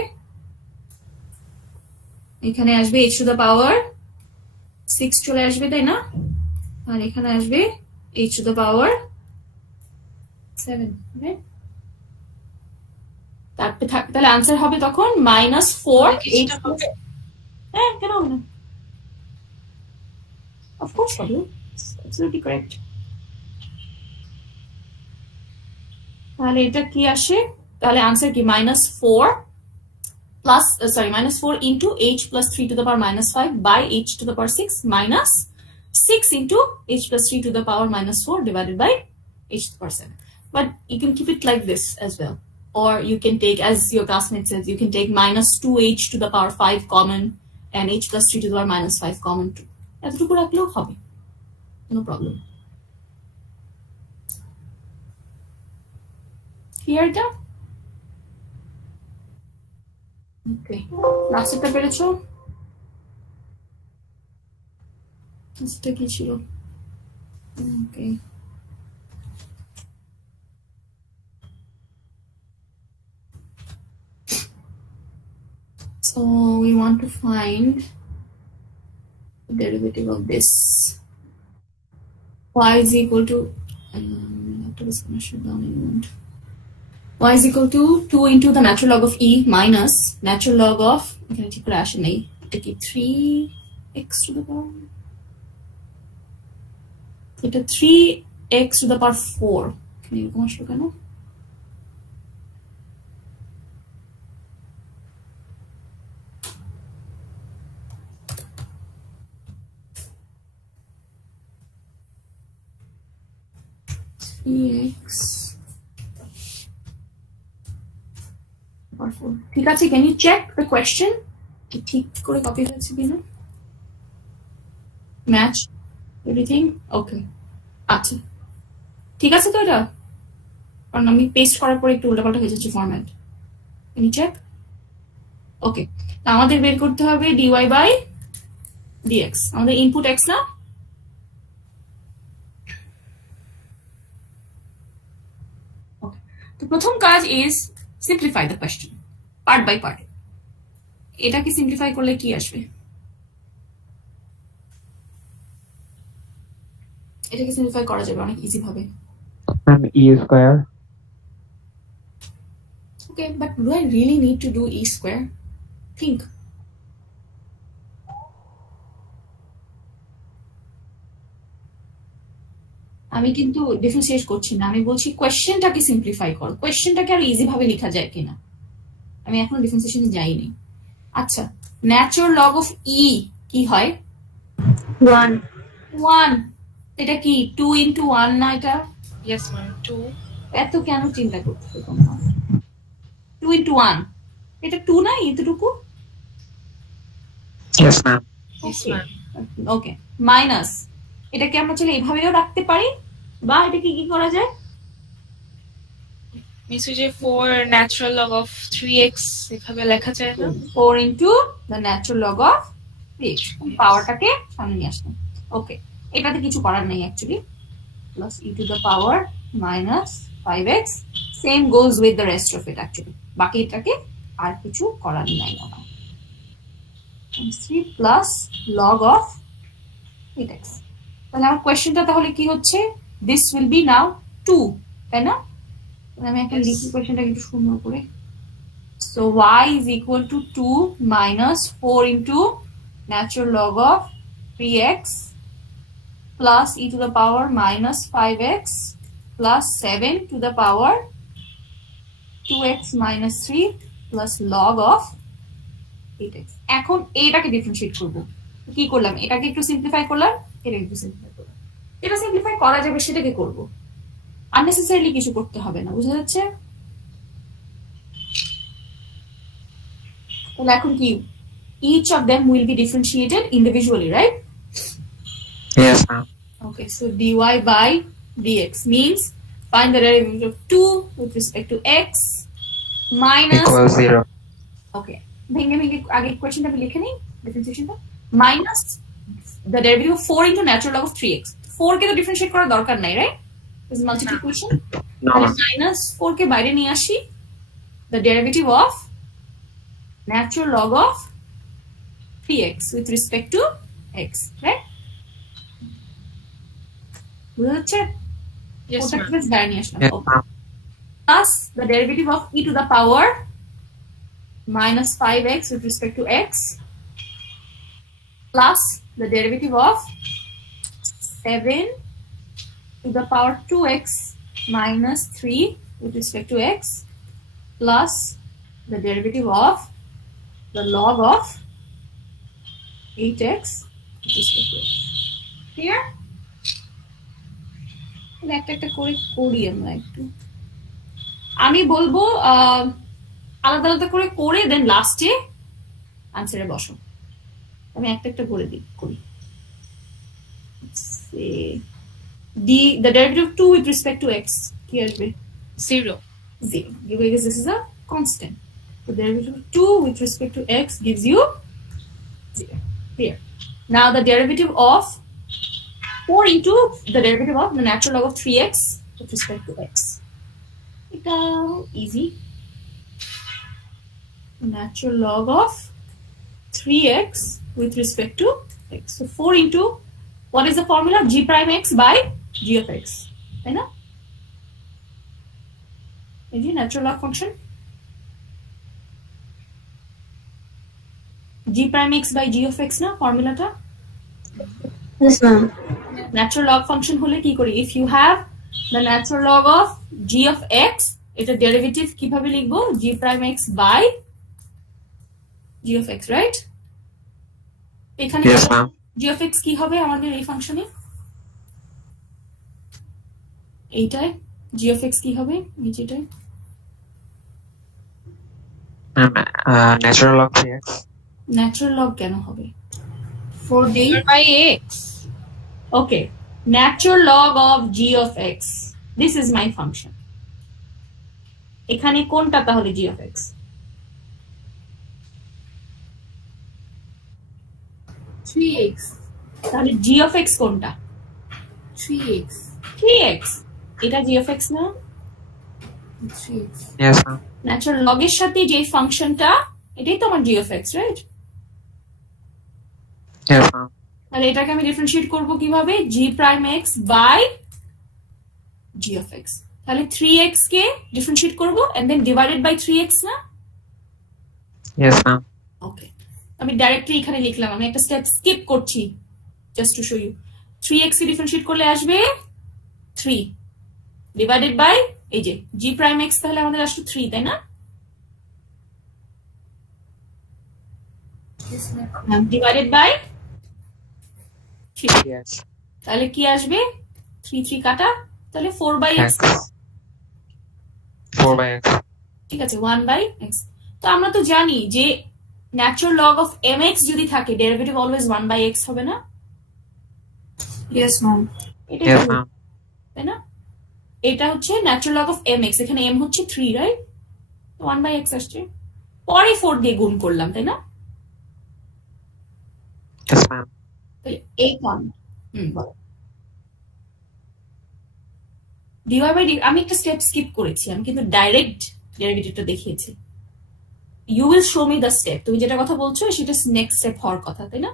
এখানে আসবে h to the power 6 চলে আসবে, তাই না? আর এখানে আসবে h to the power 7, right? তারপরে তাহলে আনসার হবে তখন minus 4 h plus, হ্যাঁ কেন হবে না? Of course হবে, absolutely correct. তাহলে এটা কি আসে? তাহলে আনসার কি? minus 4 plus minus 4 into h plus 3 to the power minus 5 by h to the power 6 minus 6 into h plus 3 to the power minus 4 divided by h to the power 7. But you can keep it like this as well. Or you can take, as your classmate says, you can take minus 2h to the power 5 common and h plus 3 to the power minus 5 common too. এতটুকু রাখলেও হবে, no problem. Clear এটা? ওকে, লাস্টটা পেরেছো? লাস্টটা কি ছিল? ওকে, so we want to find the derivative of this. Y is equal to after this gonna shut down in a moment. Y is equal to 2 into the natural log of e minus natural log of, এখানে ঠিক করে আসে নেই, এটা কি 3x to the power, এটা 3x to the power 4, এখানে এরকম আসলো কেন? x ঠিক আছে, can you check the question ঠিক করে কপি হয়েছে কিনা, ম্যাচ এভরিথিং? ওকে, আচ্ছা ঠিক আছে তো এটা। কারণ আমি পেস্ট করার পরে একটু উল্টাপাল্টা হয়ে যাচ্ছে ফরম্যাট। Any check? ওকে, আমাদের বের করতে হবে ডিওয়াই বাই ডিএক্স। আমাদের ইনপুট এক্স না? ওকে, তো প্রথম কাজ is simplify the question part by part. এটাকে সিম্পলিফাই করলে কি আসবে? এটাকে সিম্পলিফাই করা যাবে অনেক ইজি ভাবে। E square. Okay, but do I really need to do e square? Think. আমি কিন্তু ডিফারেন্সিয়েট করছি না, আমি বলছি কোয়েশ্চেনটাকে সিম্পলিফাই করো, কোয়েশ্চেনটাকে আরো ইজি ভাবে লেখা যায় কিনা। আমি এখনো ডিফারেন্সিয়েশনে যাইনি। আচ্ছা, ন্যাচারাল লগ অফ ই কি হয়? 1 1। এটা কি 2 into 1 না? এটা ইয়েস ম্যাম 2। এত কেন চিন্তা করছো তোমরা? 2 into 1, এটা 2 না এতটুকু? Yes, ma'am. Yes ma'am. Okay, minus এটাকে আমরা চাইলে এইভাবেও রাখতে পারি, বা এটাকে কি করা যায়? মিস যে 4 ন্যাচারাল লগ অফ 3x এভাবে লেখা যায় না? 4 into the natural log of 3x, পাওয়ারটাকে সামনে নিয়ে আসলাম। ওকে, এটাতে কিছু করার নেই actually, plus e to the power minus 5x, same goes with the rest of it actually, বাকি এটাকে আর কিছু করার নাই আমার। 3 প্লাস log of 8x। তাহলে আমার কোয়েশ্চেনটা তাহলে কি হচ্ছে? দিস উইল বি নাও 2, তাই না? আমি এখন Yes. লিখি কোয়েশ্চেনটা একটু সুন্দর করে। So y is equal to 2 minus 4 into natural log of 3x plus e to the power minus 5x plus 7 to the power 2x minus 3 plus log of 8x. এখন এটাকে ডিফারেন্সিয়েট করব। কি করলাম? এটাকে একটু সিম্পলিফাই করলাম, এটাকে একটু সিম্পলিফাই করলাম। এটা সিম্পলিফাই করা যাবে সেটাকে করব, আননেসেসারিলি কিছু করতে হবে না, বুঝা যাচ্ছে? তাহলে এখন কি, each of them will be differentiated individually, right? Yes, ma'am. Okay, so dy by dx means find the derivative of 2 with respect to x minus, Equals 0. okay, ভেঙে ভেঙে আগে কোয়েশ্চেনটা লিখে নেই, ডিফারেন্সিয়েশনটা, minus the derivative of 4 into natural log of 3x। 4 কে তো differentiate করার দরকার নাই, right? This is multiplication. No, ma'am. Minus 4 কে বাইরে নিয়ে আসি, the derivative of natural log of 3x with respect to x, right? বুঝা যাচ্ছে? ইয়েস ওটাকে ম্যাম। বেশ বাইরে নিয়ে আসলাম। Yes, ma'am. Plus the derivative of e to the power minus 5x with respect to x plus the derivative of 7 to the power 2x minus 3 with respect to x plus the derivative of the log of 8x with respect to x. Clear? তাহলে একটা একটা করে করি আমরা একটু। আমি বলবো আলাদা আলাদা করে করে দেন লাস্টে আনসারে বসো। আমি একটা একটা করে দিই করি। The derivative of 2 with respect to x কি আসবে? 0। 0, because this is a constant. The derivative of 2 with respect to x gives you 0. Clear? Now the derivative of 4 into the derivative of the natural log of 3x with respect to x. It's easy. Natural log of 3x with respect to x. So 4 into, what is the formula? G prime x by g of x. Right? Na? Is it natural log function? G prime x by g of x na formula ta? Yes, ma'am. Natural log function হলে কি করি? If you have the natural log of g of x, এটা derivative কিভাবে লিখবো? g prime x by g of x, right? এখানে Yes, ma'am. g of x কি হবে আমাদের এই ফাংশনে? এইটাই g of x কি হবে? নিচেটাই Ma'am, natural log 3x. Natural log কেন হবে? 4d, 4/x। okay, natural log of g of x, this is my function. এখানে কোনটা তাহলে জি অফ এক্স? 3x তাহলে জি অফ এক্স কোনটা? 3x 3x। এটা জি অফ এক্স না? 3x Yes, ma'am. ন্যাচারাল লগের সাথে যে ফাংশনটা, এটাই তো আমার G of X, right? Yes, ma'am. তাহলে এটাকে আমি ডিফারেন্সিয়েট করব কিভাবে? G prime x by G of x. তাহলে 3x কে ডিফারেন্সিয়েট করব and then divided by 3x না? Yes, ma'am. ওকে, আমি ডাইরেক্টলি এখানে লিখলাম, আমি একটা স্টেপ স্কিপ করছি just to show you. 3x কে ডিফারেন্সিয়েট করলে আসবে 3 ডিভাইডেড বাই এই যে জি প্রাইম এক্স, তাহলে আমাদের আসলে 3, তাই না? yes ma'am divided by 3, Yes. তাহলে কি আসবে? 3 3 কাটা, তাহলে 4 by X. X. 4 by X. ঠিক আছে, 1 বাই এক্স। তো আমরা তো জানি যে natural log of m x যদি থাকে, ডেরিভেটিভ অলওয়েজ 1 বাই এক্স হবে না? Yes ma'am. এটাই Yes, তো, ma'am. তাই না? এটা হচ্ছে natural log of m x, এখানে এম হচ্ছে 3, রাইট? 1 বাই এক্স আসছে, পরে 4 দিয়ে গুণ করলাম, তাই না? Yes, ma'am. এই ফর্ম ডিভাই বাই ডি। আমি একটা স্টেপ স্কিপ করেছি, আমি কিন্তু ডাইরেক্ট ডেরিভেটিভটা দেখিয়েছি। You will show me the step. তুমি যেটা কথা বলছো সেটা নেক্সট স্টেপ হওয়ার কথা, তাই না?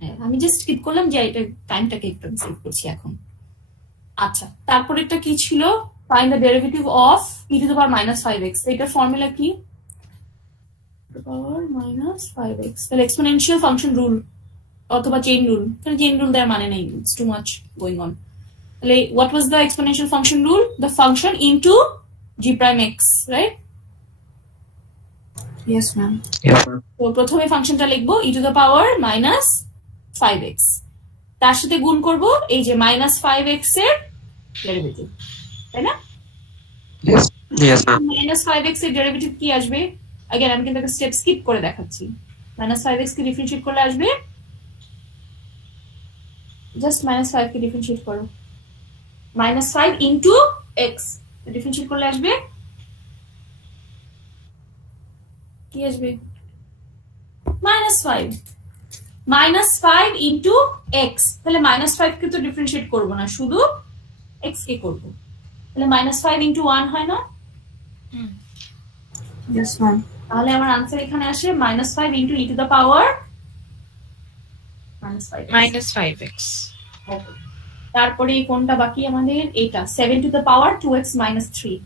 হ্যাঁ, আমি জাস্ট স্কিপ করলাম যে এটা টাইমটাকে একটু সেভ করছি এখন। আচ্ছা, তারপরেরটা কি ছিল? Find the derivative of E to the power -5x। এটার ফর্মুলা কি? Power -5x। তাহলে এক্সপোনেনশিয়াল ফাংশন রুল অথবা চেইন রুল। তাহলে চেইন রুল দেওয়ার মানে নেই, it's too much going on. তাহলে what was the exponential function rule? The function into G prime X, right? Yes ma'am. Yes, ma'am. তো প্রথমে ফাংশনটা লিখবো ই টু দ্য পাওয়ার -5x, তার সাথে গুণ করব এই যে -5x এর ডেরিভেটিভ, তাই না? Yes. Yes, ma'am. -5x এর ডেরিভেটিভ কি আসবে? अगेन আমি কিন্তু একটা স্টেপ স্কিপ করে দেখাচ্ছি। -5x কে ডিফারেন্সিয়েট করলে আসবে, জাস্ট -5 কে ডিফারেন্সিয়েট করো, -5 ইনটু x ডিফারেন্সিয়েট করলে আসবে কি আসবে? -5 -5 ইনটু x। তাহলে -5 কে তো ডিফারেন্সিয়েট করব না, শুধু x কে করব। তাহলে -5 ইনটু 1 হয় না? Yes ma'am. তাহলে আমার आंसर এখানে আসে -5 into E to the power -5x। তারপরে কোনটা বাকি আমাদের? এটা 7 টু দ্য পাওয়ার 2x - 3।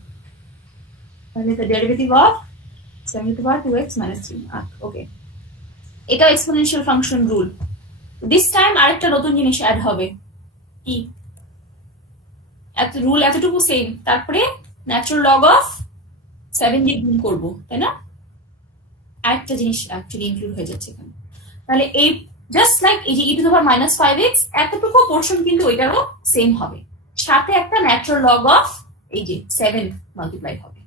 তাহলে the derivative of 7 to the power 2x - 3। ওকে, এটা exponential function rule. This time আরেকটা নতুন জিনিস অ্যাড হবে। কি? এত রুল এতটুকু সেম, তারপরে ন্যাচারাল লগ অফ 7 দিয়ে গুণ করব, তাই না? আরেকটা জিনিস অ্যাকচুয়ালি ইনক্লুড হয়ে যাচ্ছে এখানে। তাহলে এই জাস্ট লাইক এই যে ই টু দ্য পাওয়ার -5x, এতটুকু পোরশন কিন্তু ওইটারও সেম হবে, সাথে একটা ন্যাচারাল লগ অফ এই যে 7 মাল্টিপ্লাই হবে।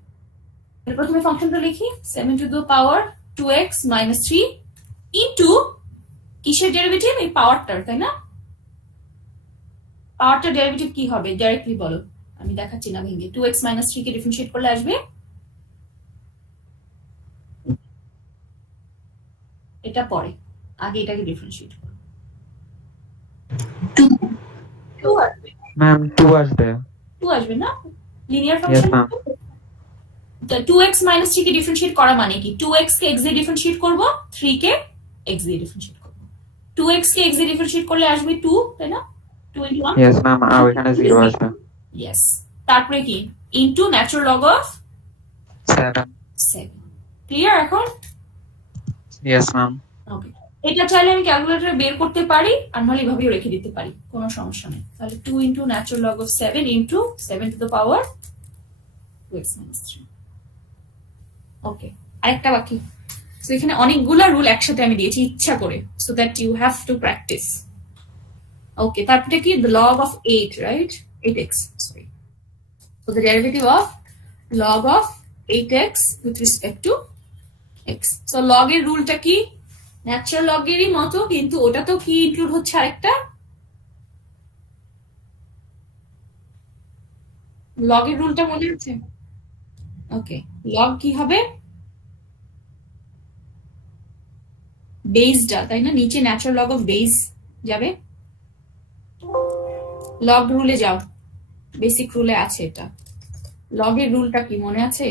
প্রথমে ফাংশনটা লিখি, 7 to the power 2x - 3 into কিসের ডেরিভেটিভ? এই পাওয়ারটার, তাই না? পাওয়ারটার ডেরিভেটিভ কি হবে ডাইরেক্টলি বলো, আমি দেখাচ্ছি না ভেঙে। 2x - 3 কে ডিফারেন্সিয়েট করলে আসবে এটা, পরে আগে এটাকে ডিফারেন্সিয়েট করো। 2 আসবে, Ma'am, 2 আসবে। 2 আসবে না? Linear Yes, function. ma'am. 2x - 3 কে ডিফারেন্সিয়েট করা মানে কি? 2x কে x দিয়ে ডিফারেন্সিয়েট করব, 3 কে x দিয়ে ডিফারেন্সিয়েট করব। 2x কে x দিয়ে ডিফারেন্সিয়েট করলে আসবে 2, তাই না? 2 × 1। Yes, ma'am. আর এখানে 0 আসবে। ইয়েস, তারপরে কি? Into natural log of 7. Clear এখন? Yes, ma'am. ওকে, এটা চাইলে আমি ক্যালকুলেটরে বের করতে পারি, আর নাহলে এভাবেও রেখে দিতে পারি, কোনো সমস্যা নেই। তাহলে 2 into natural log of 7 into 7 to the power 2x - 3। ওকে, আরেকটা বাকি। সো এখানে অনেকগুলা রুল একসাথে আমি দিয়েছি ইচ্ছা করে, so that you have to practise. Okay, তারপরে কি? The log of 8, right? 8x, sorry. So the derivative of log of 8x with respect to x। So লগের রুলটা কি? ন্যাচারাল লগেরই মতো, কিন্তু ওটা তো কি ইনক্লুড হচ্ছে আরেকটা লগের রুলটা মনে আছে? ওকে, লগ কি হবে? বেসটা, তাই না? নিচে ন্যাচারাল লগ অফ বেস যাবে। লগ রুলে যাও, বেসিক রুলে আছে এটা। লগের রুলটা কি মনে আছে?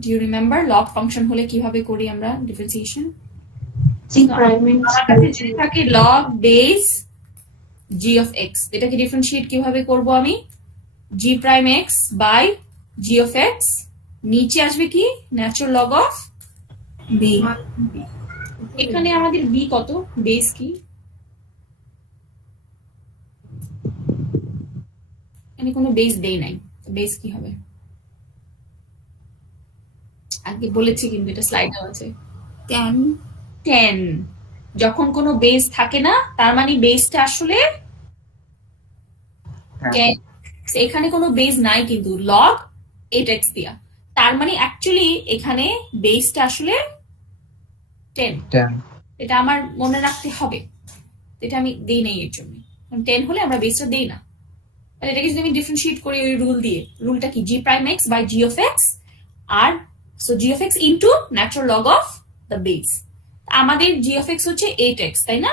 Do you remember log function হলে কিভাবে করি আমরা ডিফারেন্সিয়েশন? জি প্রাইম আমার কাছে যদি থাকে log base G of X, এটাকে ডিফারেন্সিয়েট কিভাবে করব আমি? G prime x by G of X, নিচে আসবে কি ন্যাচারাল লগ অফ বি। এখানে আমাদের বি কত, বেস কি? এখানে কোনো বেস দেই নাই, বেস কি হবে? আগে বলেছি কিন্তু এটা স্লাইডে আছে 10 10। যখন কোনো বেস থাকে না তার মানে বেসটা আসলে 10। এখানে কোনো বেস নাই কিন্তু লগ 8x দিয়া, তার মানে অ্যাকচুয়ালি এখানে বেসটা আসলে 10। 10 এটা আমার মনে রাখতে হবে, এটা আমি দেই নাই এর জন্য। 10 হলে আমরা বেসটা দেই না। তাহলে এটাকে যদি আমি ডিফারেন্সিয়েট করি ওই রুল দিয়ে, রুলটা কি? G prime x by G of X, আর so G of X into natural log of the base. আমাদের জি অফ এক্স হচ্ছে 8x, তাই না?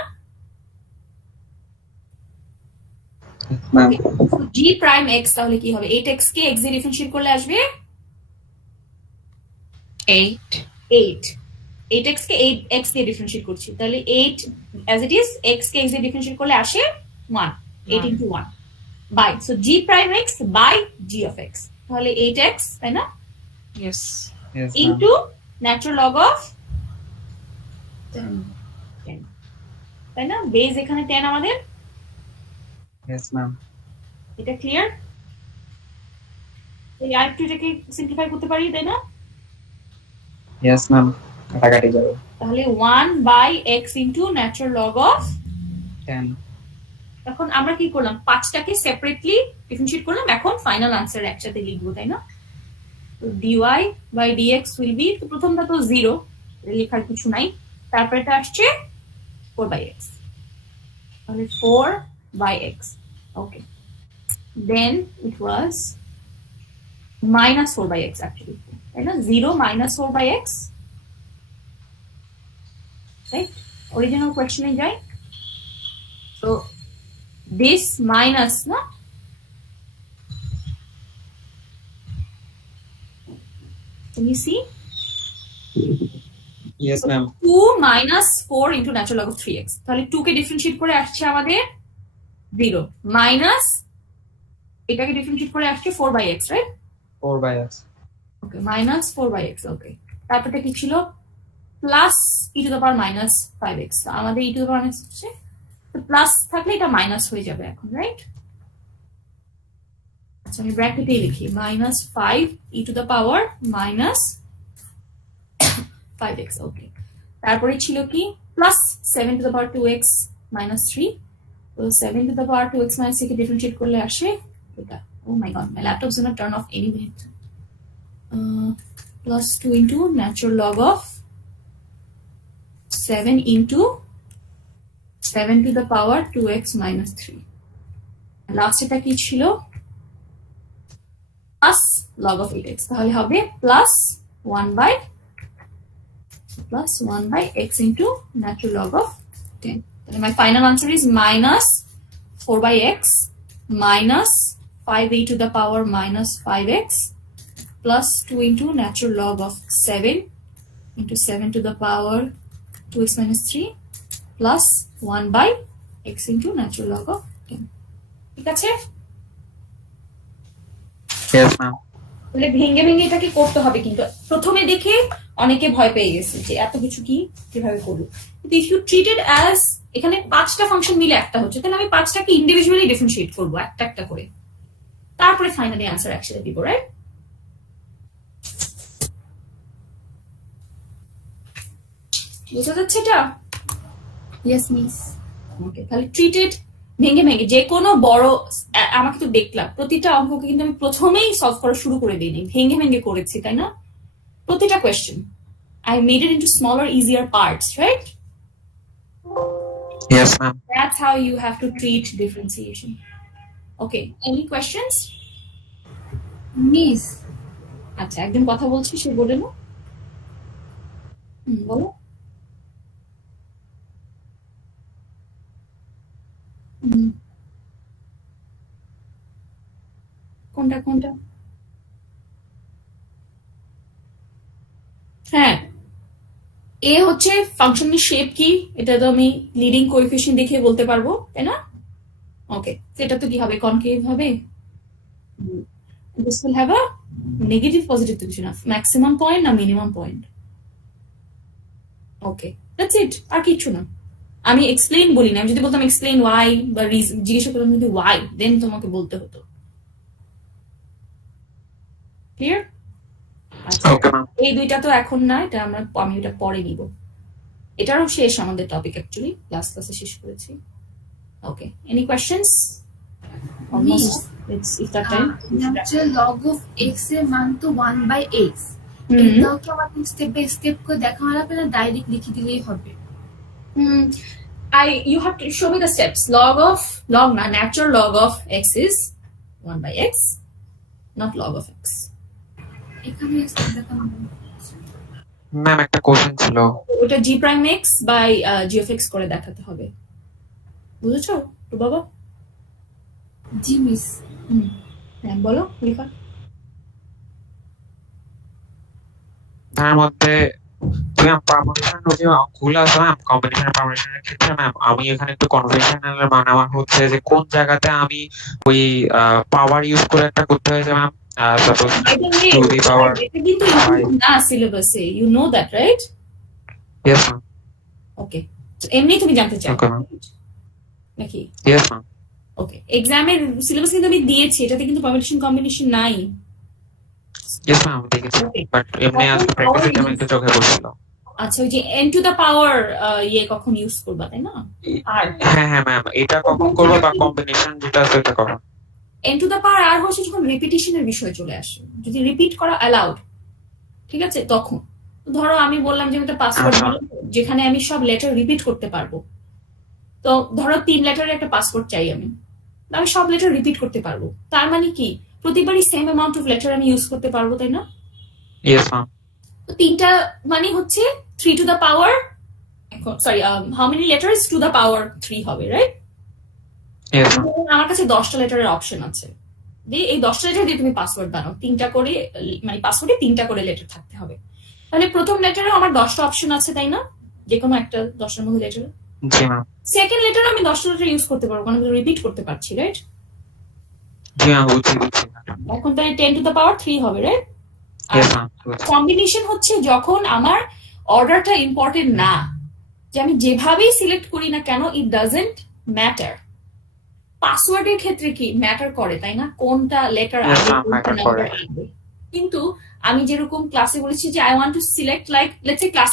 ম্যাম। জি প্রাইম এক্স তাহলে কি হবে? 8x কে x দিয়ে ডিফারেন্সিয়েট করলে আসবে 8 8। 8x কে 8x দিয়ে ডিফারেন্সিয়েট করছি, তাহলে 8 অ্যাজ ইট ইজ, x কে x দিয়ে ডিফারেন্সিয়েট করলে আসে 1, 8 into 1 by, so g prime x by G of x, তাহলে 8x, তাই না? yes Yes, ma'am. Into natural log of 10, তাই না? বেস এখানে 10 আমাদের, Yes, ma'am. এটা ক্লিয়ার? এই আরেকটু এটাকে সিম্পলিফাই করতে পারি, তাই না? Yes, ma'am. কাটাকাটি যাবে। তাহলে 1 by x into natural log of 10 এখন আমরা কি করলাম? 5টাকে সেপারেটলি ডিফারেন্সিয়েট করলাম, এখন ফাইনাল আনসার একসাথে লিখবো, তাই না? তো dy by dx will be, তো প্রথমটা তো 0, লেখার কিছু নাই, তারপর এটা আসছে 4 বাই x, তাহলে 4 by x, okay. Then it was minus 4 by x actually, তাই না? 0 minus 4 by x, right? Original question এ যাই, so this minus, না? Can you see? Yes, ma'am. 2 minus 4 into natural log of 3x, তাহলে 2 কে differentiate করে আসছে আমাদের 0 minus এটাকে differentiate করে আসছে 4 by x, right? 4 by x. Okay, minus 4 by x, ওকে। তারপরটা কি ছিল? Plus E to the power minus 5x, আমাদের ই টু দ্য পাওয়ার মাইনাস হচ্ছে, তো প্লাস থাকলে এটা মাইনাস হয়ে যাবে এখন, রাইট? আচ্ছা, আমি ব্র্যাকেটে লিখি minus 5 E to the power minus 5x, okay. তারপরে ছিল কি? Plus 7 to the power 2x minus 3, তো 7 to the power 2x minus 3 কে ডিফারেন্সিয়েট করলে আসে এটা, oh my god, my laptop's gonna turn off any minute, plus 2 into natural log of 7 into 7 to the power 2x minus 3. Last এটা কি ছিল? Plus log of 8x, তাহলে হবে plus 1 by x into natural log of 10. তাহলে my final answer is minus 4 by x minus 5e to the power minus 5x plus 2 into natural log of 7 into 7 to the power 2x minus 3 plus 1 by x into natural log of 10. ঠিক আছে? Yes, ma'am. তাহলে ভেঙে ভেঙে এটাকে করতে হবে, কিন্তু প্রথমে দেখে অনেকে ভয় পেয়ে গেছে যে এত কিছু কি কিভাবে করব। কিন্তু ইফ ইউ ট্রিটেড অ্যাজ এখানে 5টা ফাংশন মিলে একটা হচ্ছে, তাহলে আমি 5টাকে ইন্ডিভিজুয়ালি ডিফারেন্সিয়েট করব একটা একটা করে, তারপরে ফাইনালি আনসার একসাথে দিব, রাইট? বুঝা যাচ্ছে এটা? yes miss ওকে, তাহলে ট্রিটেড ভেঙে ভেঙে যে কোনো বড়, আমাকে তো দেখলাম প্রতিটা অঙ্ককে কিন্তু আমি প্রথমেই সলভ করা শুরু করে দিইনি, ভেঙে ভেঙে করেছি, তাই না? প্রতিটা question I made it into smaller, easier parts, right? Yes, ma'am. That's how you have to treat differentiation. Okay, any questions? Miss আচ্ছা, একজন কথা বলছি, সে বলে না। বলো। হুম, কোনটা কোনটা? হ্যাঁ, এ হচ্ছে ফাংশনের শেপ কি, এটা তো আমি লিডিং কোএফিসিয়েন্ট দেখে বলতে পারবো, তাই না? ওকে, সেটা তো কি হবে, কনকেভ হবে। This will have a negative positive তো কিছু না, ম্যাক্সিমাম পয়েন্ট না minimum point. Okay, that's it, আর কিছু না। আমি এক্সপ্লেইন বলি না, আমি যদি বলতাম এক্সপ্লেইন ওয়াই বা জিজ্ঞাসা করলাম যদি ওয়াই, দেন তোমাকে বলতে হতো। ক্লিয়ার? আচ্ছা, ওকে ম্যাম। এই দুইটা তো এখন না, এটা আমি এটা পরে নিব। এটারও শেষ আমাদের টপিক, অ্যাকচুয়ালি লাস্ট ক্লাসে শেষ করেছি। Okay, any questions? Almost it's that time. হচ্ছে লগ অফ এক্স এর মান তো 1/x, এটাও কি আমাকে স্টেপ বাই স্টেপ করে দেখা লাগবে না ডাইরেক্ট লিখে দিলেই হবে? You have to show me the steps. Natural log of x is 1/x, not log of x. এখানে স্টেপ দেখানো ম্যাম একটা কোশ্চেন ছিল। ওটা g prime x by g of x করে দেখাতে হবে, বুঝেছো তো বাবা? জি মিস। হ্যাঁ, বলো রিফা। তার মধ্যে ম্যাম পারমিশন যে অঙ্কগুলো আছে ম্যাম, কম্বিনেশন পারমিশনের ক্ষেত্রে ম্যাম আমি এখানে একটু কনভেনশনাল, মানে আমার হচ্ছে যে কোন জায়গাতে আমি ওই পাওয়ার ইউজ করে একটা করতে হয়েছে ma'am, suppose to the power. এটা কিন্তু include না সিলেবাসে, you know that, right? Yes ma'am. Okay, এমনি তুমি জানতে চাও ওকে ম্যাম। নাকি? Yes ma'am. ওকে, এক্সামের সিলেবাস কিন্তু আমি দিয়েছি, এটাতে কিন্তু পারমিশন কম্বিনেশন নাই। ইয়েস ম্যাম, দেখেছি, বাট এমনি আজকে প্র্যাকটিসের টাইমে একটু চোখে পড়ছিল। আচ্ছা, ওই যে n টু দা পাওয়ার ইয়ে কখন ইউজ করবা, তাই না? হ্যাঁ হ্যাঁ ম্যাম, এটা কখন করবো বা কম্বিনেশন যেটা আছে এটা কখন? n টু দা পাওয়ার আর হচ্ছে যখন রিপিটিশনের বিষয় চলে আসে, যদি রিপিট করা অ্যালাউড, ঠিক আছে, তখন ধরো আমি বললাম যে একটা পাসওয়ার্ড আচ্ছা। যেখানে আমি সব লেটার রিপিট করতে পারবো। তো ধরো 3 লেটারের একটা পাসওয়ার্ড চাই আমি সব লেটার রিপিট করতে পারবো, তার মানে কি প্রতিবারই সেম অ্যামাউন্ট অফ লেটার আমি ইউজ করতে পারবো, তাই না? Yes ma'am. তো 3টা মানে হচ্ছে 3 to the power, sorry, how many letters to the power 3 হবে, রাইট? Yes ma'am. আমার কাছে 10টা লেটারের অপশন আছে, দিয়ে এই 10টা লেটার দিয়ে তুমি পাসওয়ার্ড বানাও, 3টা করে, মানে পাসওয়ার্ডে 3টা করে লেটার থাকতে হবে। তাহলে প্রথম লেটারে আমার 10টা অপশন আছে, তাই না? যে কোনো একটা 10টার মধ্যে লেটার। জি ম্যাম। সেকেন্ড লেটার আমি 10টা লেটার ইউজ করতে পারবো, কারণ আমি রিপিট করতে পারছি, রাইট? জি ম্যাম, বুঝছি বুঝছি। এখন তাহলে 10 টু দা পাওয়ার 3 হবে, রাইট? Yes ma'am. কম্বিনেশন হচ্ছে যখন আমার অর্ডারটা ইম্পর্টেন্ট না, যে আমি যেভাবেই সিলেক্ট করি না কেন, ইট ডাজেন্ট ম্যাটার। পাসওয়ার্ডের ক্ষেত্রে কি ম্যাটার করে, তাই না? কোনটা লেটার Yes, আগে, ma'am, কোনটা matter নাম্বার করে। আগে। কিন্তু আমি যেরকম ক্লাসে বলেছি যে I want to select, like let's say class